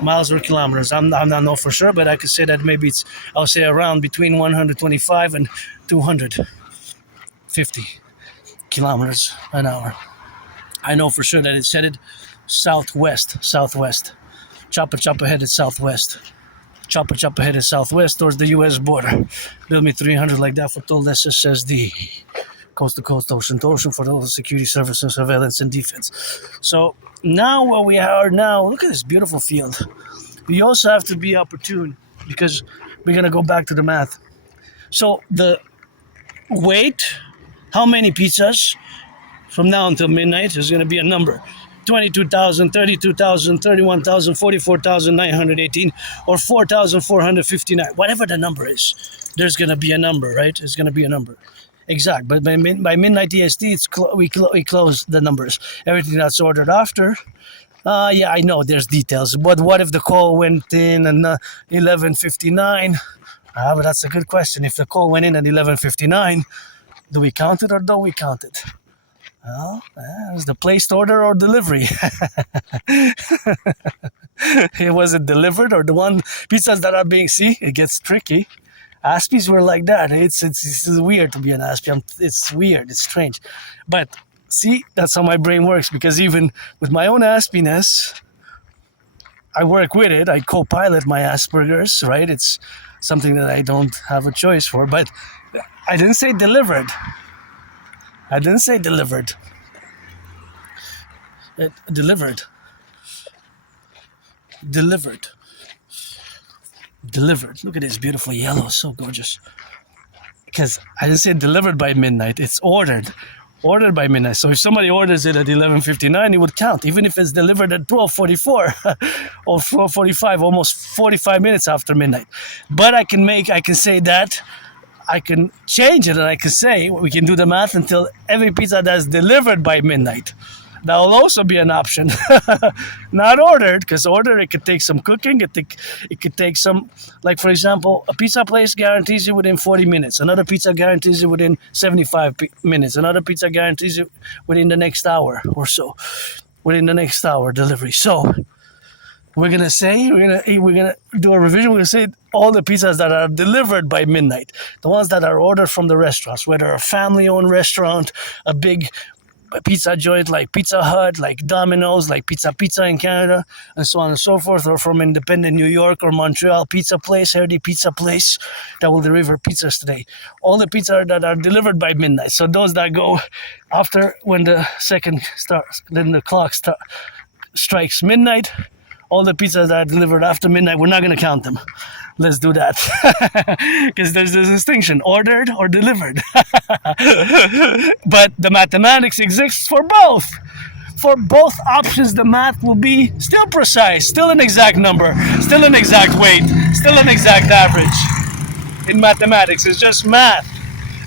Miles or kilometers. I'm not know for sure, but I could say that maybe I'll say around between 125 and 250 kilometers an hour. I know for sure that it's headed southwest. Chopper headed southwest. Chopper headed southwest towards the U.S. border. Build me 300 like that for total SSSD. Coast to coast, ocean to ocean for total security services, surveillance, and defense. So now where we are now, look at this beautiful field. you also have to be opportune because we're gonna go back to the math. So the weight, how many pizzas from now until midnight is gonna be a number. 22,000, 32,000, 31,000, 44,918, or 4,459. Whatever the number is, there's gonna be a number, right? It's gonna be a number. Exact. But by midnight EST, we close the numbers. Everything that's ordered after. Yeah, I know there's details. But what if the call went in at 11:59? But that's a good question. If the call went in at 11:59, do we count it or don't we count it? Well, is the placed order or delivery? Was it delivered or the one pizzas that are being, see, it gets tricky. Aspies were like that. It's weird to be an Aspie. It's weird. It's strange. But see, that's how my brain works, because even with my own Aspiness, I work with it. I co-pilot my Asperger's, right? It's something that I don't have a choice for. But I didn't say delivered. I didn't say delivered. Delivered. Delivered. Delivered. Look at this beautiful yellow, so gorgeous. Because I didn't say delivered by midnight. It's ordered. Ordered by midnight. So if somebody orders it at 11:59, it would count, even if it's delivered at 12:44 or 12:45, almost 45 minutes after midnight. But I can say that. I can change it, and I can say we can do the math until every pizza that's delivered by midnight. That will also be an option. Not ordered, because ordered, it could take some cooking. It could take some, like for example, a pizza place guarantees you within 40 minutes. Another pizza guarantees you within 75 minutes. Another pizza guarantees you within the next hour or so. Within the next hour delivery. So we're gonna do a revision. We're gonna say all the pizzas that are delivered by midnight, the ones that are ordered from the restaurants, whether a family-owned restaurant, a big pizza joint like Pizza Hut, like Domino's, like Pizza in Canada, and so on and so forth, or from independent New York or Montreal pizza place, Hardy Pizza Place, that will deliver pizzas today. All the pizzas that are delivered by midnight. So those that go after when the second starts, then the clock strikes midnight. All the pizzas that are delivered after midnight, we're not going to count them. Let's do that. Because there's a distinction, ordered or delivered. But the mathematics exists for both. For both options, the math will be still precise, still an exact number, still an exact weight, still an exact average. In mathematics, it's just math.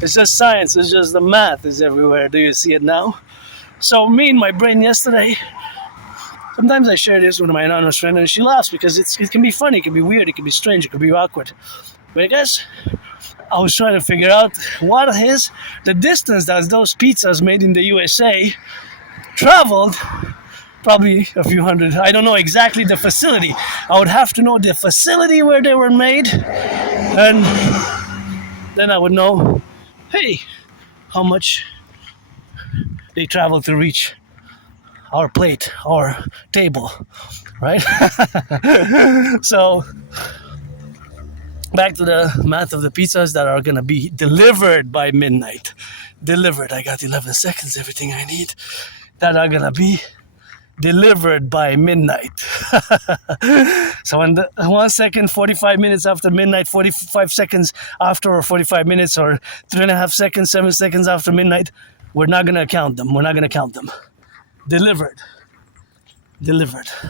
It's just science. It's just the math is everywhere. Do you see it now? So me and my brain yesterday, sometimes I share this with my anonymous friend, and she laughs because it can be funny, it can be weird, it can be strange, it can be awkward. But I guess I was trying to figure out what is the distance that those pizzas made in the USA traveled, probably a few hundred. I don't know exactly the facility. I would have to know the facility where they were made, and then I would know, hey, how much they traveled to reach our plate, our table, right? So back to the math of the pizzas that are gonna be delivered by midnight. Delivered, I got 11 seconds, everything I need. That are gonna be delivered by midnight. So in the 1 second, 45 minutes after midnight, 45 seconds after, or 45 minutes, or 3.5 seconds, 7 seconds after midnight, we're not gonna count them. We're not gonna count them. Delivered,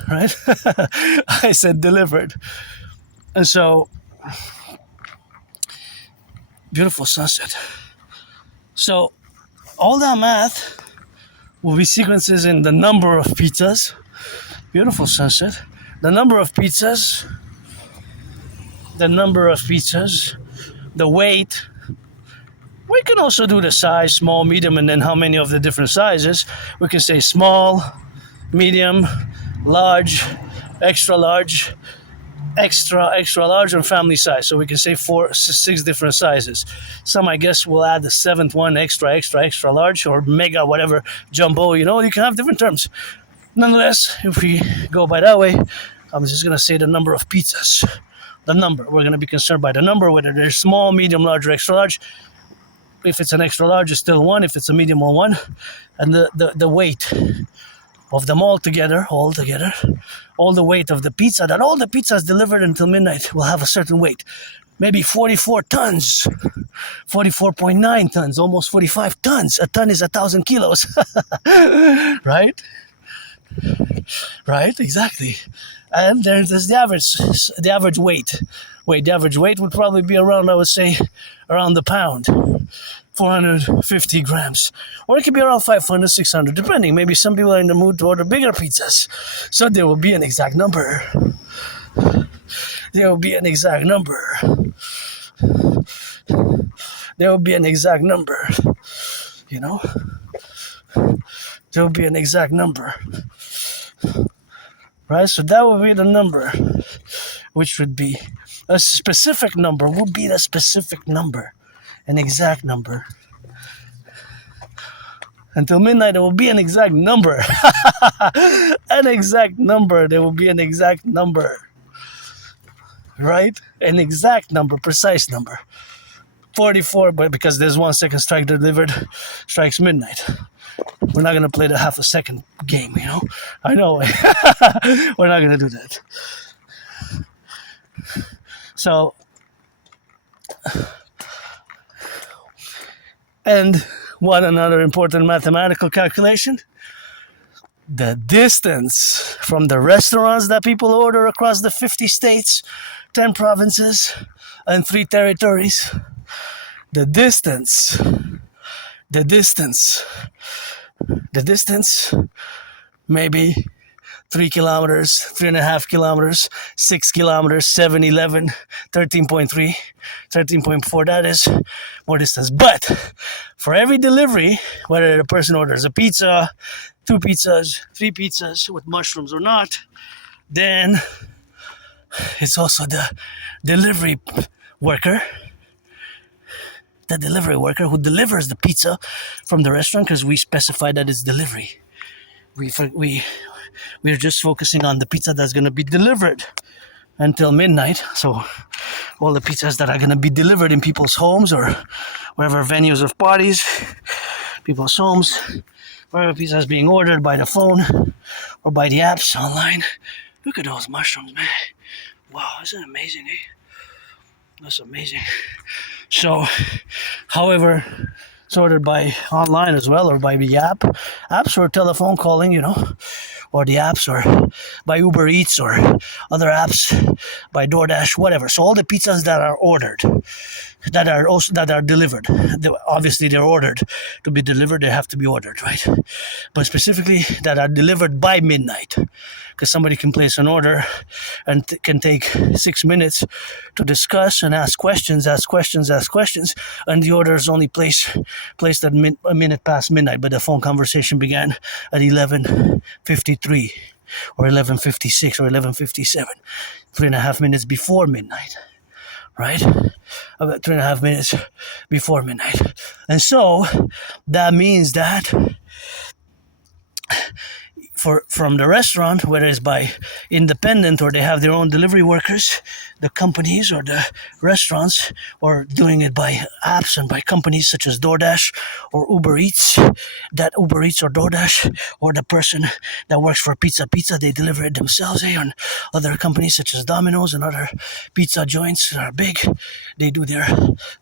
right? I said delivered. And so, beautiful sunset. So, all that math will be sequences in the number of pizzas. Beautiful sunset. The number of pizzas, the weight. We can also do the size, small, medium, and then how many of the different sizes. We can say small, medium, large, extra large, extra large, and family size. So we can say 6 different sizes. Some, I guess, will add the 7th one, extra large, or mega, whatever, jumbo. You can have different terms. Nonetheless, if we go by that way, I'm just going to say the number of pizzas. The number. We're going to be concerned by the number, whether they're small, medium, large, or extra large. If it's an extra large, it's still 1. If it's a medium, 1. And the weight. of them all together, all the weight of the pizza, that all the pizzas delivered until midnight will have a certain weight. Maybe 44 tons, 44.9 tons, almost 45 tons. A ton is 1,000 kilos, right? Right, exactly. And there's the average weight. The average weight would probably be around, I would say, around the pound. 450 grams, or it could be around 500, 600, depending. Maybe some people are in the mood to order bigger pizzas, so there will be an exact number. There will be an exact number. There will be an exact number. You know, there will be an exact number. Right, so that would be the number, which would be a specific number. Would be the specific number. An exact number. Until midnight, there will be an exact number. An exact number. There will be an exact number. Right? An exact number, precise number. 44, but because there's 1 second strike delivered, strikes midnight. We're not going to play the half a second game, you know? I know. We're not going to do that. So, and one another important mathematical calculation, the distance from the restaurants that people order across the 50 states, 10 provinces, and 3 territories, the distance, maybe 3 kilometers, 3.5 kilometers, 6 kilometers, 7, 11, 13.3, 13.4, that is more distance. But for every delivery, whether the person orders a pizza, 2 pizzas, 3 pizzas with mushrooms or not, then it's also the delivery worker who delivers the pizza from the restaurant, because we specify that it's delivery. We're just focusing on the pizza that's going to be delivered until midnight. So all the pizzas that are going to be delivered in people's homes or wherever venues of parties, people's homes, wherever pizza is being ordered by the phone or by the apps online. Look at those mushrooms, man. Wow, isn't that amazing, eh? That's amazing. So, however, it's ordered by online as well, or by the apps or telephone calling, you know, or the apps, or by Uber Eats or other apps, by DoorDash, whatever. So all the pizzas that are ordered, that are delivered, obviously they're ordered to be delivered. They have to be ordered, right? But specifically that are delivered by midnight, because somebody can place an order and can take 6 minutes to discuss and ask questions, and the order is only placed at a minute past midnight, but the phone conversation began at 11:53 or 11:56 or 11:57, 3.5 minutes before midnight, right? About 3.5 minutes before midnight. And so that means that from the restaurant, whether it's by independent or they have their own delivery workers, the companies or the restaurants, or doing it by apps and by companies such as DoorDash or Uber Eats, that Uber Eats or DoorDash, or the person that works for Pizza, they deliver it themselves, on other companies such as Domino's and other pizza joints that are big, they do their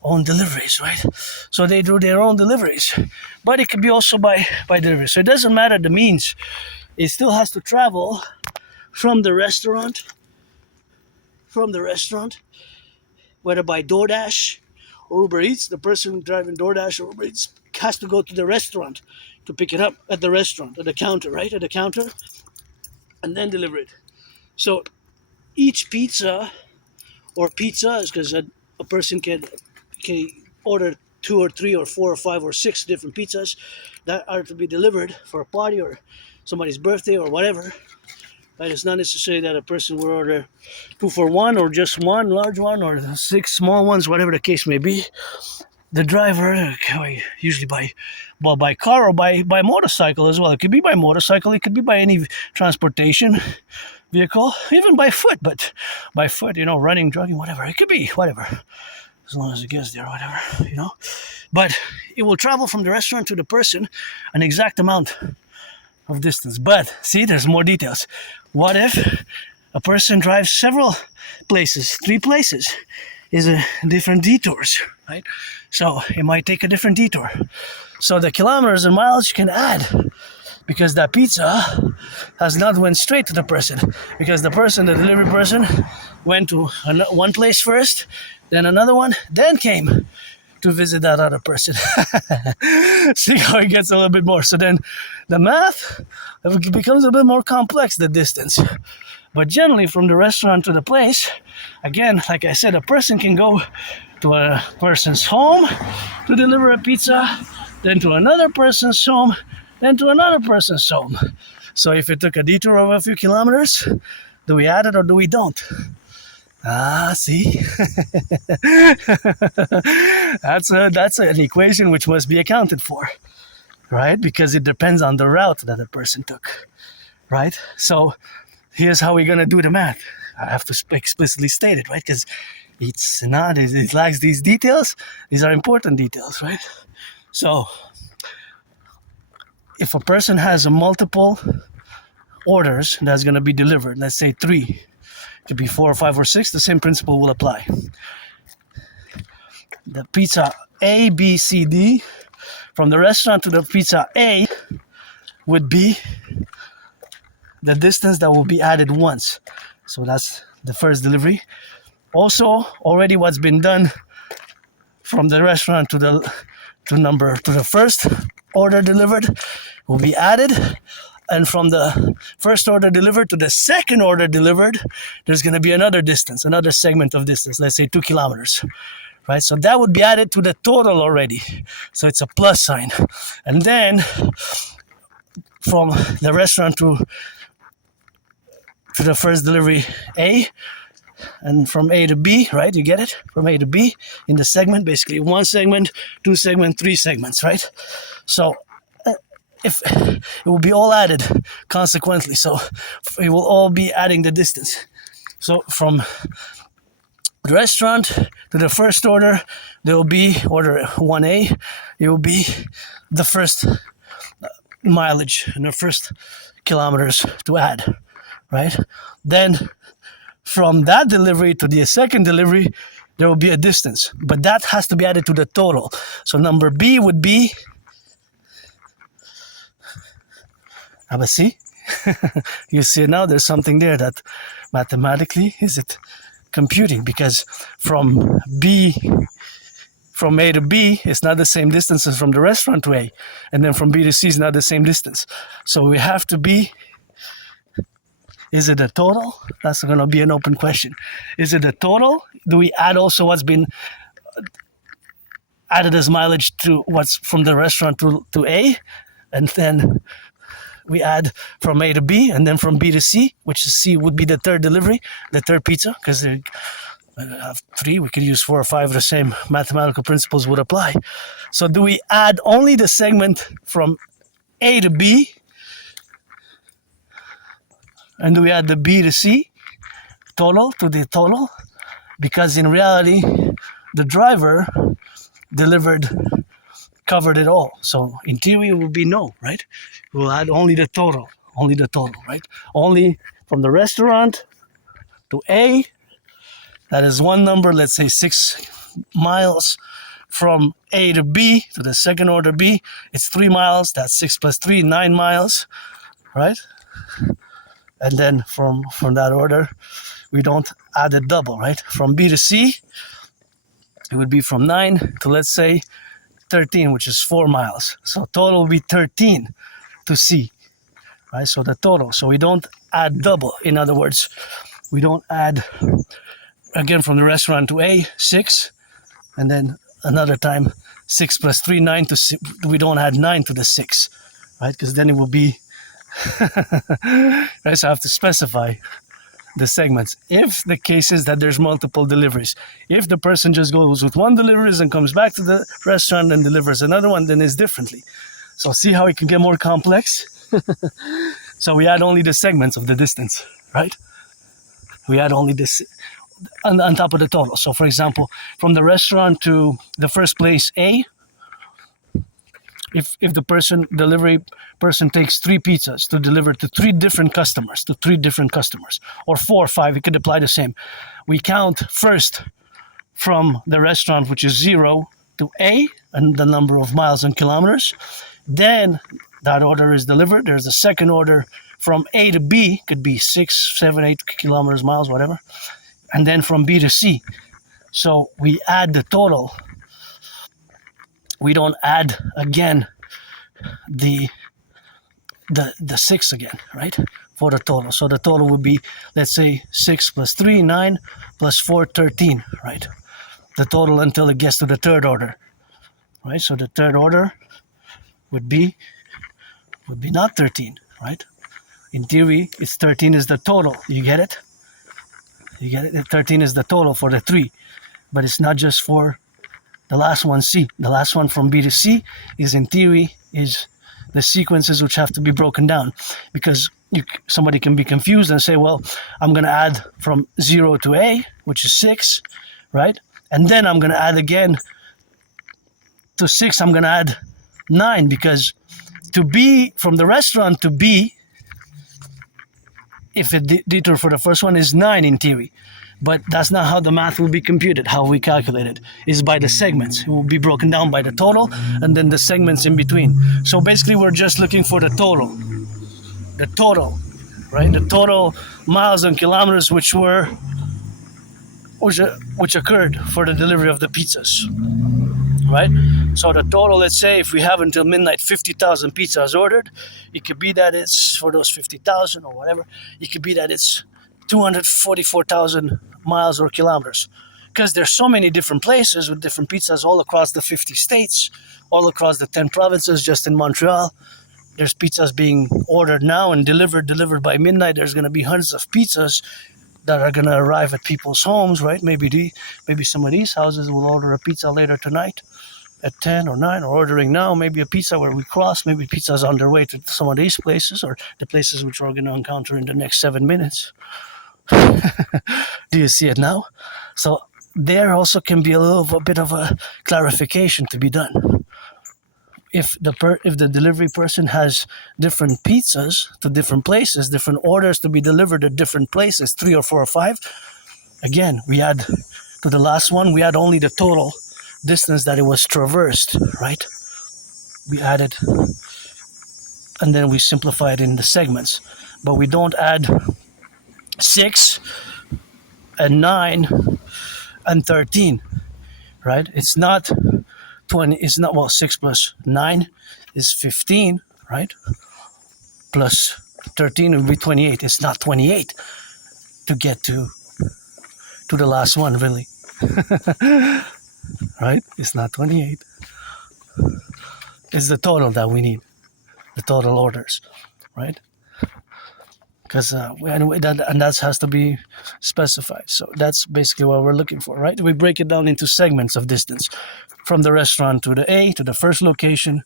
own deliveries, right? So they do their own deliveries, but it could be also by delivery. So it doesn't matter the means. It still has to travel from the restaurant, whether by DoorDash or Uber Eats. The person driving DoorDash or Uber Eats has to go to the restaurant to pick it up at the restaurant, at the counter, right? At the counter, and then deliver it. So each pizza or pizzas, because a person can order 2 or 3 or 4 or 5 or 6 different pizzas that are to be delivered for a party or somebody's birthday or whatever. Right? It's not necessary that a person will order 2 for 1 or just 1 large one or 6 small ones, whatever the case may be. The driver, usually by car or by motorcycle as well. It could be by motorcycle, it could be by any transportation vehicle, even by foot, but by foot, running, jogging, whatever. It could be, whatever, as long as it gets there, whatever, But it will travel from the restaurant to the person an exact amount of distance. But see, there's more details. What if a person drives several places, 3 places, is a different detours, right? So it might take a different detour. So the kilometers and miles you can add, because that pizza has not went straight to the person, because the person, the delivery person, went to one place first, then another one, then came to visit that other person. See how it gets a little bit more. So then the math becomes a bit more complex, the distance. But generally from the restaurant to the place, again, like I said, a person can go to a person's home to deliver a pizza, then to another person's home, then to another person's home. So if it took a detour of a few kilometers, do we add it or do we don't? See? That's an equation which must be accounted for, right? Because it depends on the route that a person took, right? So here's how we're going to do the math. I have to explicitly state it, right? Because it lacks these details. These are important details, right? So if a person has a multiple orders that's going to be delivered, let's say 3, it could be 4 or 5 or 6, the same principle will apply. The pizza A, B, C, D, from the restaurant to the pizza A would be the distance that will be added once. So that's the first delivery. Also, already what's been done from the restaurant to the first order delivered will be added. And from the first order delivered to the second order delivered, there's going to be another distance, another segment of distance, let's say 2 kilometers, right? So that would be added to the total already. So it's a plus sign. And then from the restaurant to the first delivery A, and from A to B, right? You get it? From A to B in the segment, basically 1 segment, 2 segment, 3 segments, right? So if it will be all added consequently, so it will all be adding the distance. So from the restaurant to the first order, there will be order 1A, it will be the first mileage and the first kilometers to add, right? Then from that delivery to the second delivery, there will be a distance, but that has to be added to the total. So number B would be, but see, you see now there's something there that mathematically is it computing, because from A to B is not the same distance as from the restaurant to A, and then from B to C is not the same distance. So we have to be, is it a total? That's going to be an open question. Is it a total? Do we add also what's been added as mileage to what's from the restaurant to A, and then we add from A to B, and then from B to C, which is C would be the third delivery, the third pizza, because they have 3, we could use 4 or 5, the same mathematical principles would apply. So do we add only the segment from A to B, and do we add the B to C total to the total? Because in reality, the driver covered it all. So in theory, it will be no, right? We'll add only the total, right? Only from the restaurant to A, that is one number, let's say 6 miles. From A to B, to the second order B, it's 3 miles, that's 6 plus 3, 9 miles, right? And then from that order, we don't add a double, right? From B to C, it would be from 9 to, let's say, 13, which is 4 miles. So total will be 13 to C, right? So the total. So we don't add double. In other words, we don't add, again, from the restaurant to A, 6, and then another time, 6 plus 3, 9 to 6. We don't add 9 to the 6, right? Because then it will be, right? So I have to specify the segments. If the case is that there's multiple deliveries, if the person just goes with one delivery and comes back to the restaurant and delivers another one, then it's differently. So see how it can get more complex? So we add only the segments of the distance, right? We add only this on top of the total. So for example, from the restaurant to the first place A, if the delivery person takes 3 pizzas to deliver to 3 different customers, or 4 or 5, it could apply the same. We count first from the restaurant, which is 0 to A, and the number of miles and kilometers. Then that order is delivered. There's a second order from A to B, could be 6, 7, 8 kilometers, miles, whatever. And then from B to C. So we add the total. We don't add again the 6 again, right? For the total. So the total would be, let's say, 6 plus 3, 9, plus 4, 13, right? The total until it gets to the third order, right? So the third order would be not 13, right? In theory, it's 13 is the total. You get it? You get it? 13 is the total for the 3. But it's not just for the last one, C. The last one from B to C is, in theory, is the sequences which have to be broken down. Because somebody can be confused and say, well, I'm going to add from 0 to A, which is 6, right? And then I'm going to add again to 6, I'm going to add 9, because to B, from the restaurant to B, if the detour for the first one is 9 in theory. But that's not how the math will be computed. How we calculate it is by the segments. It will be broken down by the total and then the segments in between. So basically we're just looking for the total. The total, right? The total miles and kilometers which occurred for the delivery of the pizzas. Right? So the total, let's say, if we have until midnight 50,000 pizzas ordered, it could be that it's, for those 50,000 or whatever, it could be that it's 244,000 miles or kilometers. Because there's so many different places with different pizzas all across the 50 states, all across the 10 provinces, just in Montreal. There's pizzas being ordered now and delivered by midnight. There's going to be hundreds of pizzas that are going to arrive at people's homes, right? Maybe some of these houses will order a pizza later tonight at 10 or 9, or ordering now maybe a pizza where we cross, maybe pizza's on their way to some of these places, or the places which we're going to encounter in the next 7 minutes. Do you see it now? So there also can be a bit of a clarification to be done. If the delivery person has different pizzas to different places, different orders to be delivered at different places, 3 or 4 or 5, again, we add to the last one, we add only the total distance that it was traversed, right? We add it, and then we simplify it in the segments. But we don't add 6 and 9 and 13, right? It's not 20, it's not, well, 6 plus 9 is 15, right? Plus 13 would be 28. It's not 28 to get to the last one, really. Right? It's not 28. It's the total that we need, the total orders, right? Because that has to be specified. So that's basically what we're looking for, right? We break it down into segments of distance, from the restaurant to the A, to the first location.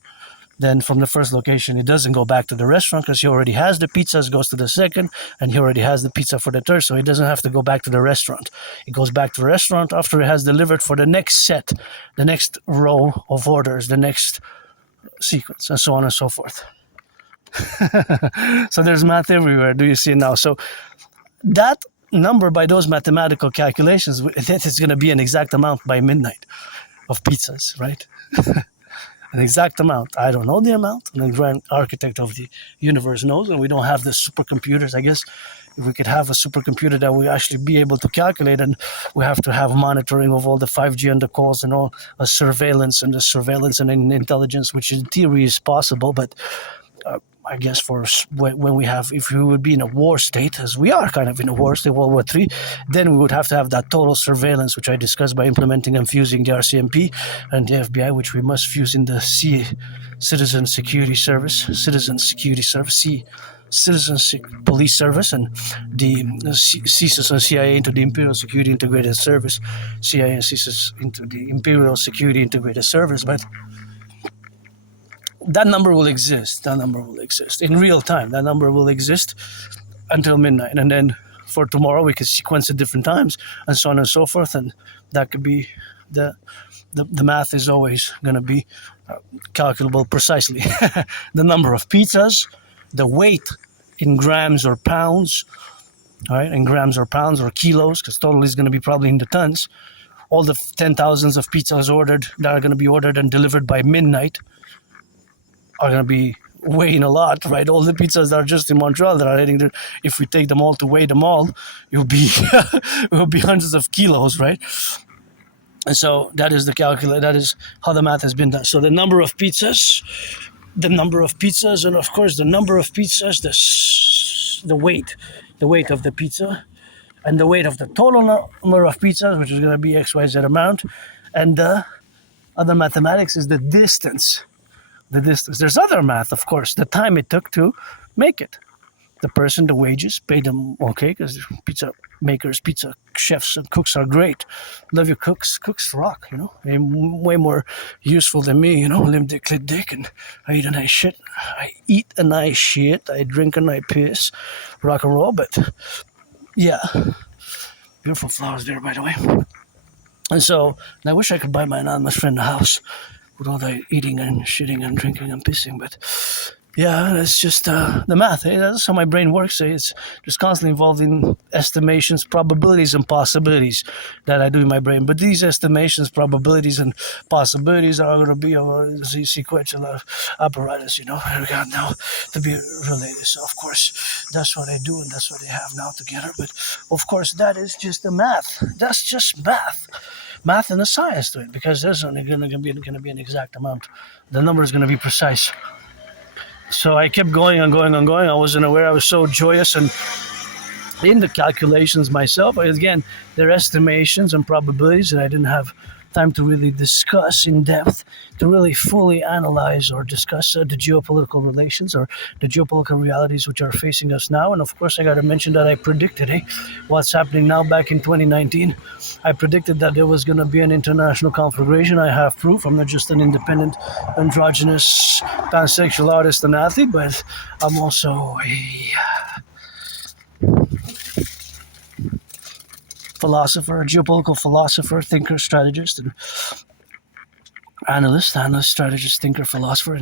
Then from the first location, it doesn't go back to the restaurant because he already has the pizzas, goes to the second, and he already has the pizza for the third, so he doesn't have to go back to the restaurant. It goes back to the restaurant after it has delivered for the next set, the next row of orders, the next sequence, and so on and so forth. So there's math everywhere. Do you see it now? So that number, by those mathematical calculations, that is going to be an exact amount by midnight of pizzas, right? An exact amount. I don't know the amount. The grand architect of the universe knows, and we don't have the supercomputers. I guess if we could have a supercomputer that we actually be able to calculate, and we have to have monitoring of all the 5G and the calls and all a surveillance and intelligence, which in theory is possible, but I guess for when we have, if we would be in a war state, as we are kind of in a war state, World War III, then we would have to have that total surveillance, which I discussed by implementing and fusing the RCMP and the FBI, which we must fuse in the Citizen Security Service, Police Service, and the CSIS and CIA into the Imperial Security Integrated Service, CIA and CSIS into the Imperial Security Integrated Service, but that number will exist. In real time. That number will exist until midnight. And then for tomorrow, we could sequence at different times and so on and so forth. And that could be the the math is always going to be calculable precisely. The number of pizzas, the weight in grams or pounds, all right, in grams or pounds or kilos, because total is going to be probably in the tons. All the 10,000s of pizzas ordered that are going to be ordered and delivered by midnight are going to be weighing a lot, right? All the pizzas that are just in Montreal that are heading there, if we take them all to weigh them all, it'll be it will be hundreds of kilos, right? And so that is that is how the math has been done. So the number of pizzas, and of course the number of pizzas, the weight of the pizza, and the weight of the total number of pizzas, which is going to be XYZ amount, and the other mathematics is the distance. The distance. There's other math, of course, the time it took to make it. The person, the wages, pay them okay, because pizza makers, pizza chefs, and cooks are great. Love your cooks. Cooks rock, you know. They're way more useful than me, you know. Limb dick, clit dick, and I eat a nice shit. I eat a nice shit. I drink a nice piss. Rock and roll, but yeah. Beautiful flowers there, by the way. And so, I wish I could buy my anonymous friend a house with all the eating and shitting and drinking and pissing, but yeah, it's just the math. That's how my brain works. It's just constantly involved in estimations, probabilities, and possibilities that I do in my brain. But these estimations, probabilities, and possibilities are going to be a sequential apparatus, you know, now to be related. So, of course, that's what I do, and that's what they have now together. But, of course, that is just the math. That's just math. Math and a science to it, because there's only going to be an exact amount. The number is going to be precise. So I kept going and going and going. I wasn't aware. I was so joyous and in the calculations myself. Again, they're estimations and probabilities, and I didn't have time to really discuss in depth, to really fully analyze or discuss the geopolitical relations or the geopolitical realities which are facing us now. And of course, I got to mention that I predicted what's happening now back in 2019. I predicted that there was going to be an international conflagration. I have proof. I'm not just an independent, androgynous, pansexual artist and athlete, but I'm also a philosopher, a geopolitical philosopher, thinker, strategist, and analyst, strategist, thinker, philosopher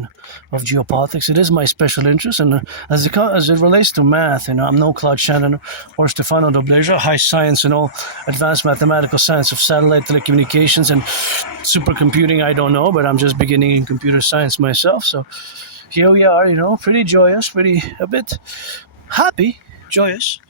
of geopolitics. It is my special interest, and as it relates to math, you know, I'm no Claude Shannon or Stefano Dobleja. High science and all advanced mathematical science of satellite telecommunications and supercomputing, I don't know, but I'm just beginning in computer science myself. So here we are, you know, pretty joyous, a bit happy, joyous,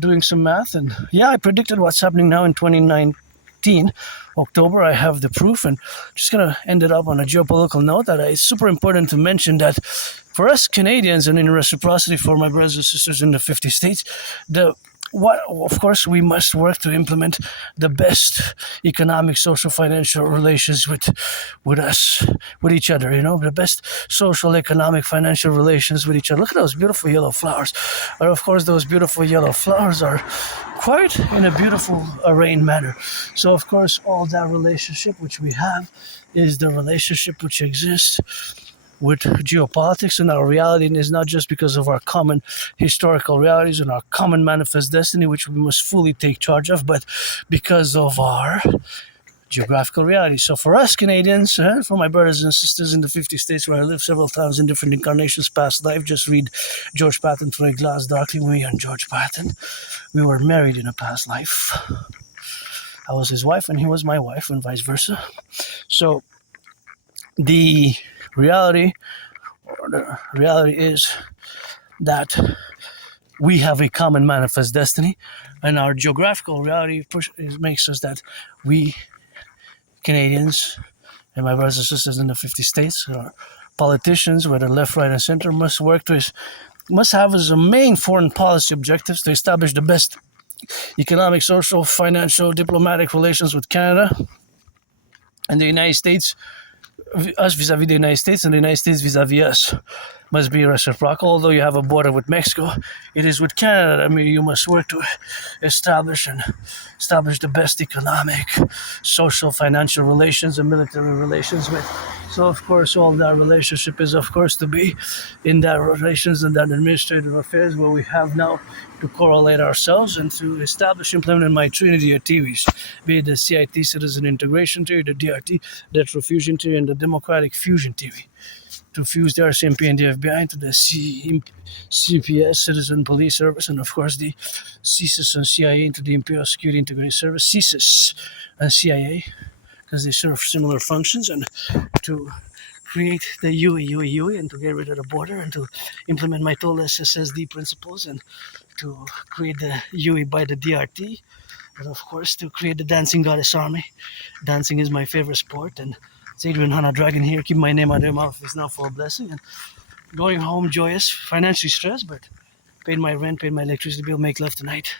doing some math. And yeah, I predicted what's happening now in 2019 October. I have the proof, and just gonna end it up on a geopolitical note that it's super important to mention that for us Canadians, and in reciprocity for my brothers and sisters in the 50 states, of course, we must work to implement the best economic, social, financial relations with each other, you know, the best social, economic, financial relations with each other. Look at those beautiful yellow flowers. And of course, those beautiful yellow flowers are quite in a beautiful arranged manner. So, of course, all that relationship which we have is the relationship which exists with geopolitics, and our reality is not just because of our common historical realities and our common manifest destiny, which we must fully take charge of, but because of our geographical reality. So for us Canadians, for my brothers and sisters in the 50 states where I lived several times in different incarnations past life, just read George Patton through a glass darkly. Me and George Patton, we were married in a past life. I was his wife and he was my wife, and vice versa. So the reality is that we have a common manifest destiny, and our geographical reality makes us that we Canadians and my brothers and sisters in the 50 states, our politicians, whether left, right, and center, must have as a main foreign policy objectives to establish the best economic, social, financial, diplomatic relations with Canada and the United States, us vis-a-vis the United States, and the United States vis-a-vis us. must be reciprocal. Although you have a border with Mexico, it is with Canada. I mean, you must work to establish the best economic, social, financial relations and military relations with. So of course, all that relationship is of course to be in that relations and that administrative affairs where we have now to correlate ourselves and to establish implement my Trinity of theories, be it the CIT citizen integration theory, the DRT, debt fusion theory, and the democratic fusion theory, to fuse the RCMP and the FBI into the CPS, Citizen Police Service, and of course the CSIS and CIA into the Imperial Security Integrity Service, CSIS and CIA, because they serve similar functions, and to create the UE, and to get rid of the border, and to implement my total SSSD principles, and to create the UE by the DRT, and of course to create the Dancing Goddess Army. Dancing is my favorite sport, and it's Adrian Hanna Dragon here. Keep my name out of their mouth is now for a blessing. And going home joyous, financially stressed, but paid my rent, paid my electricity bill, make love tonight.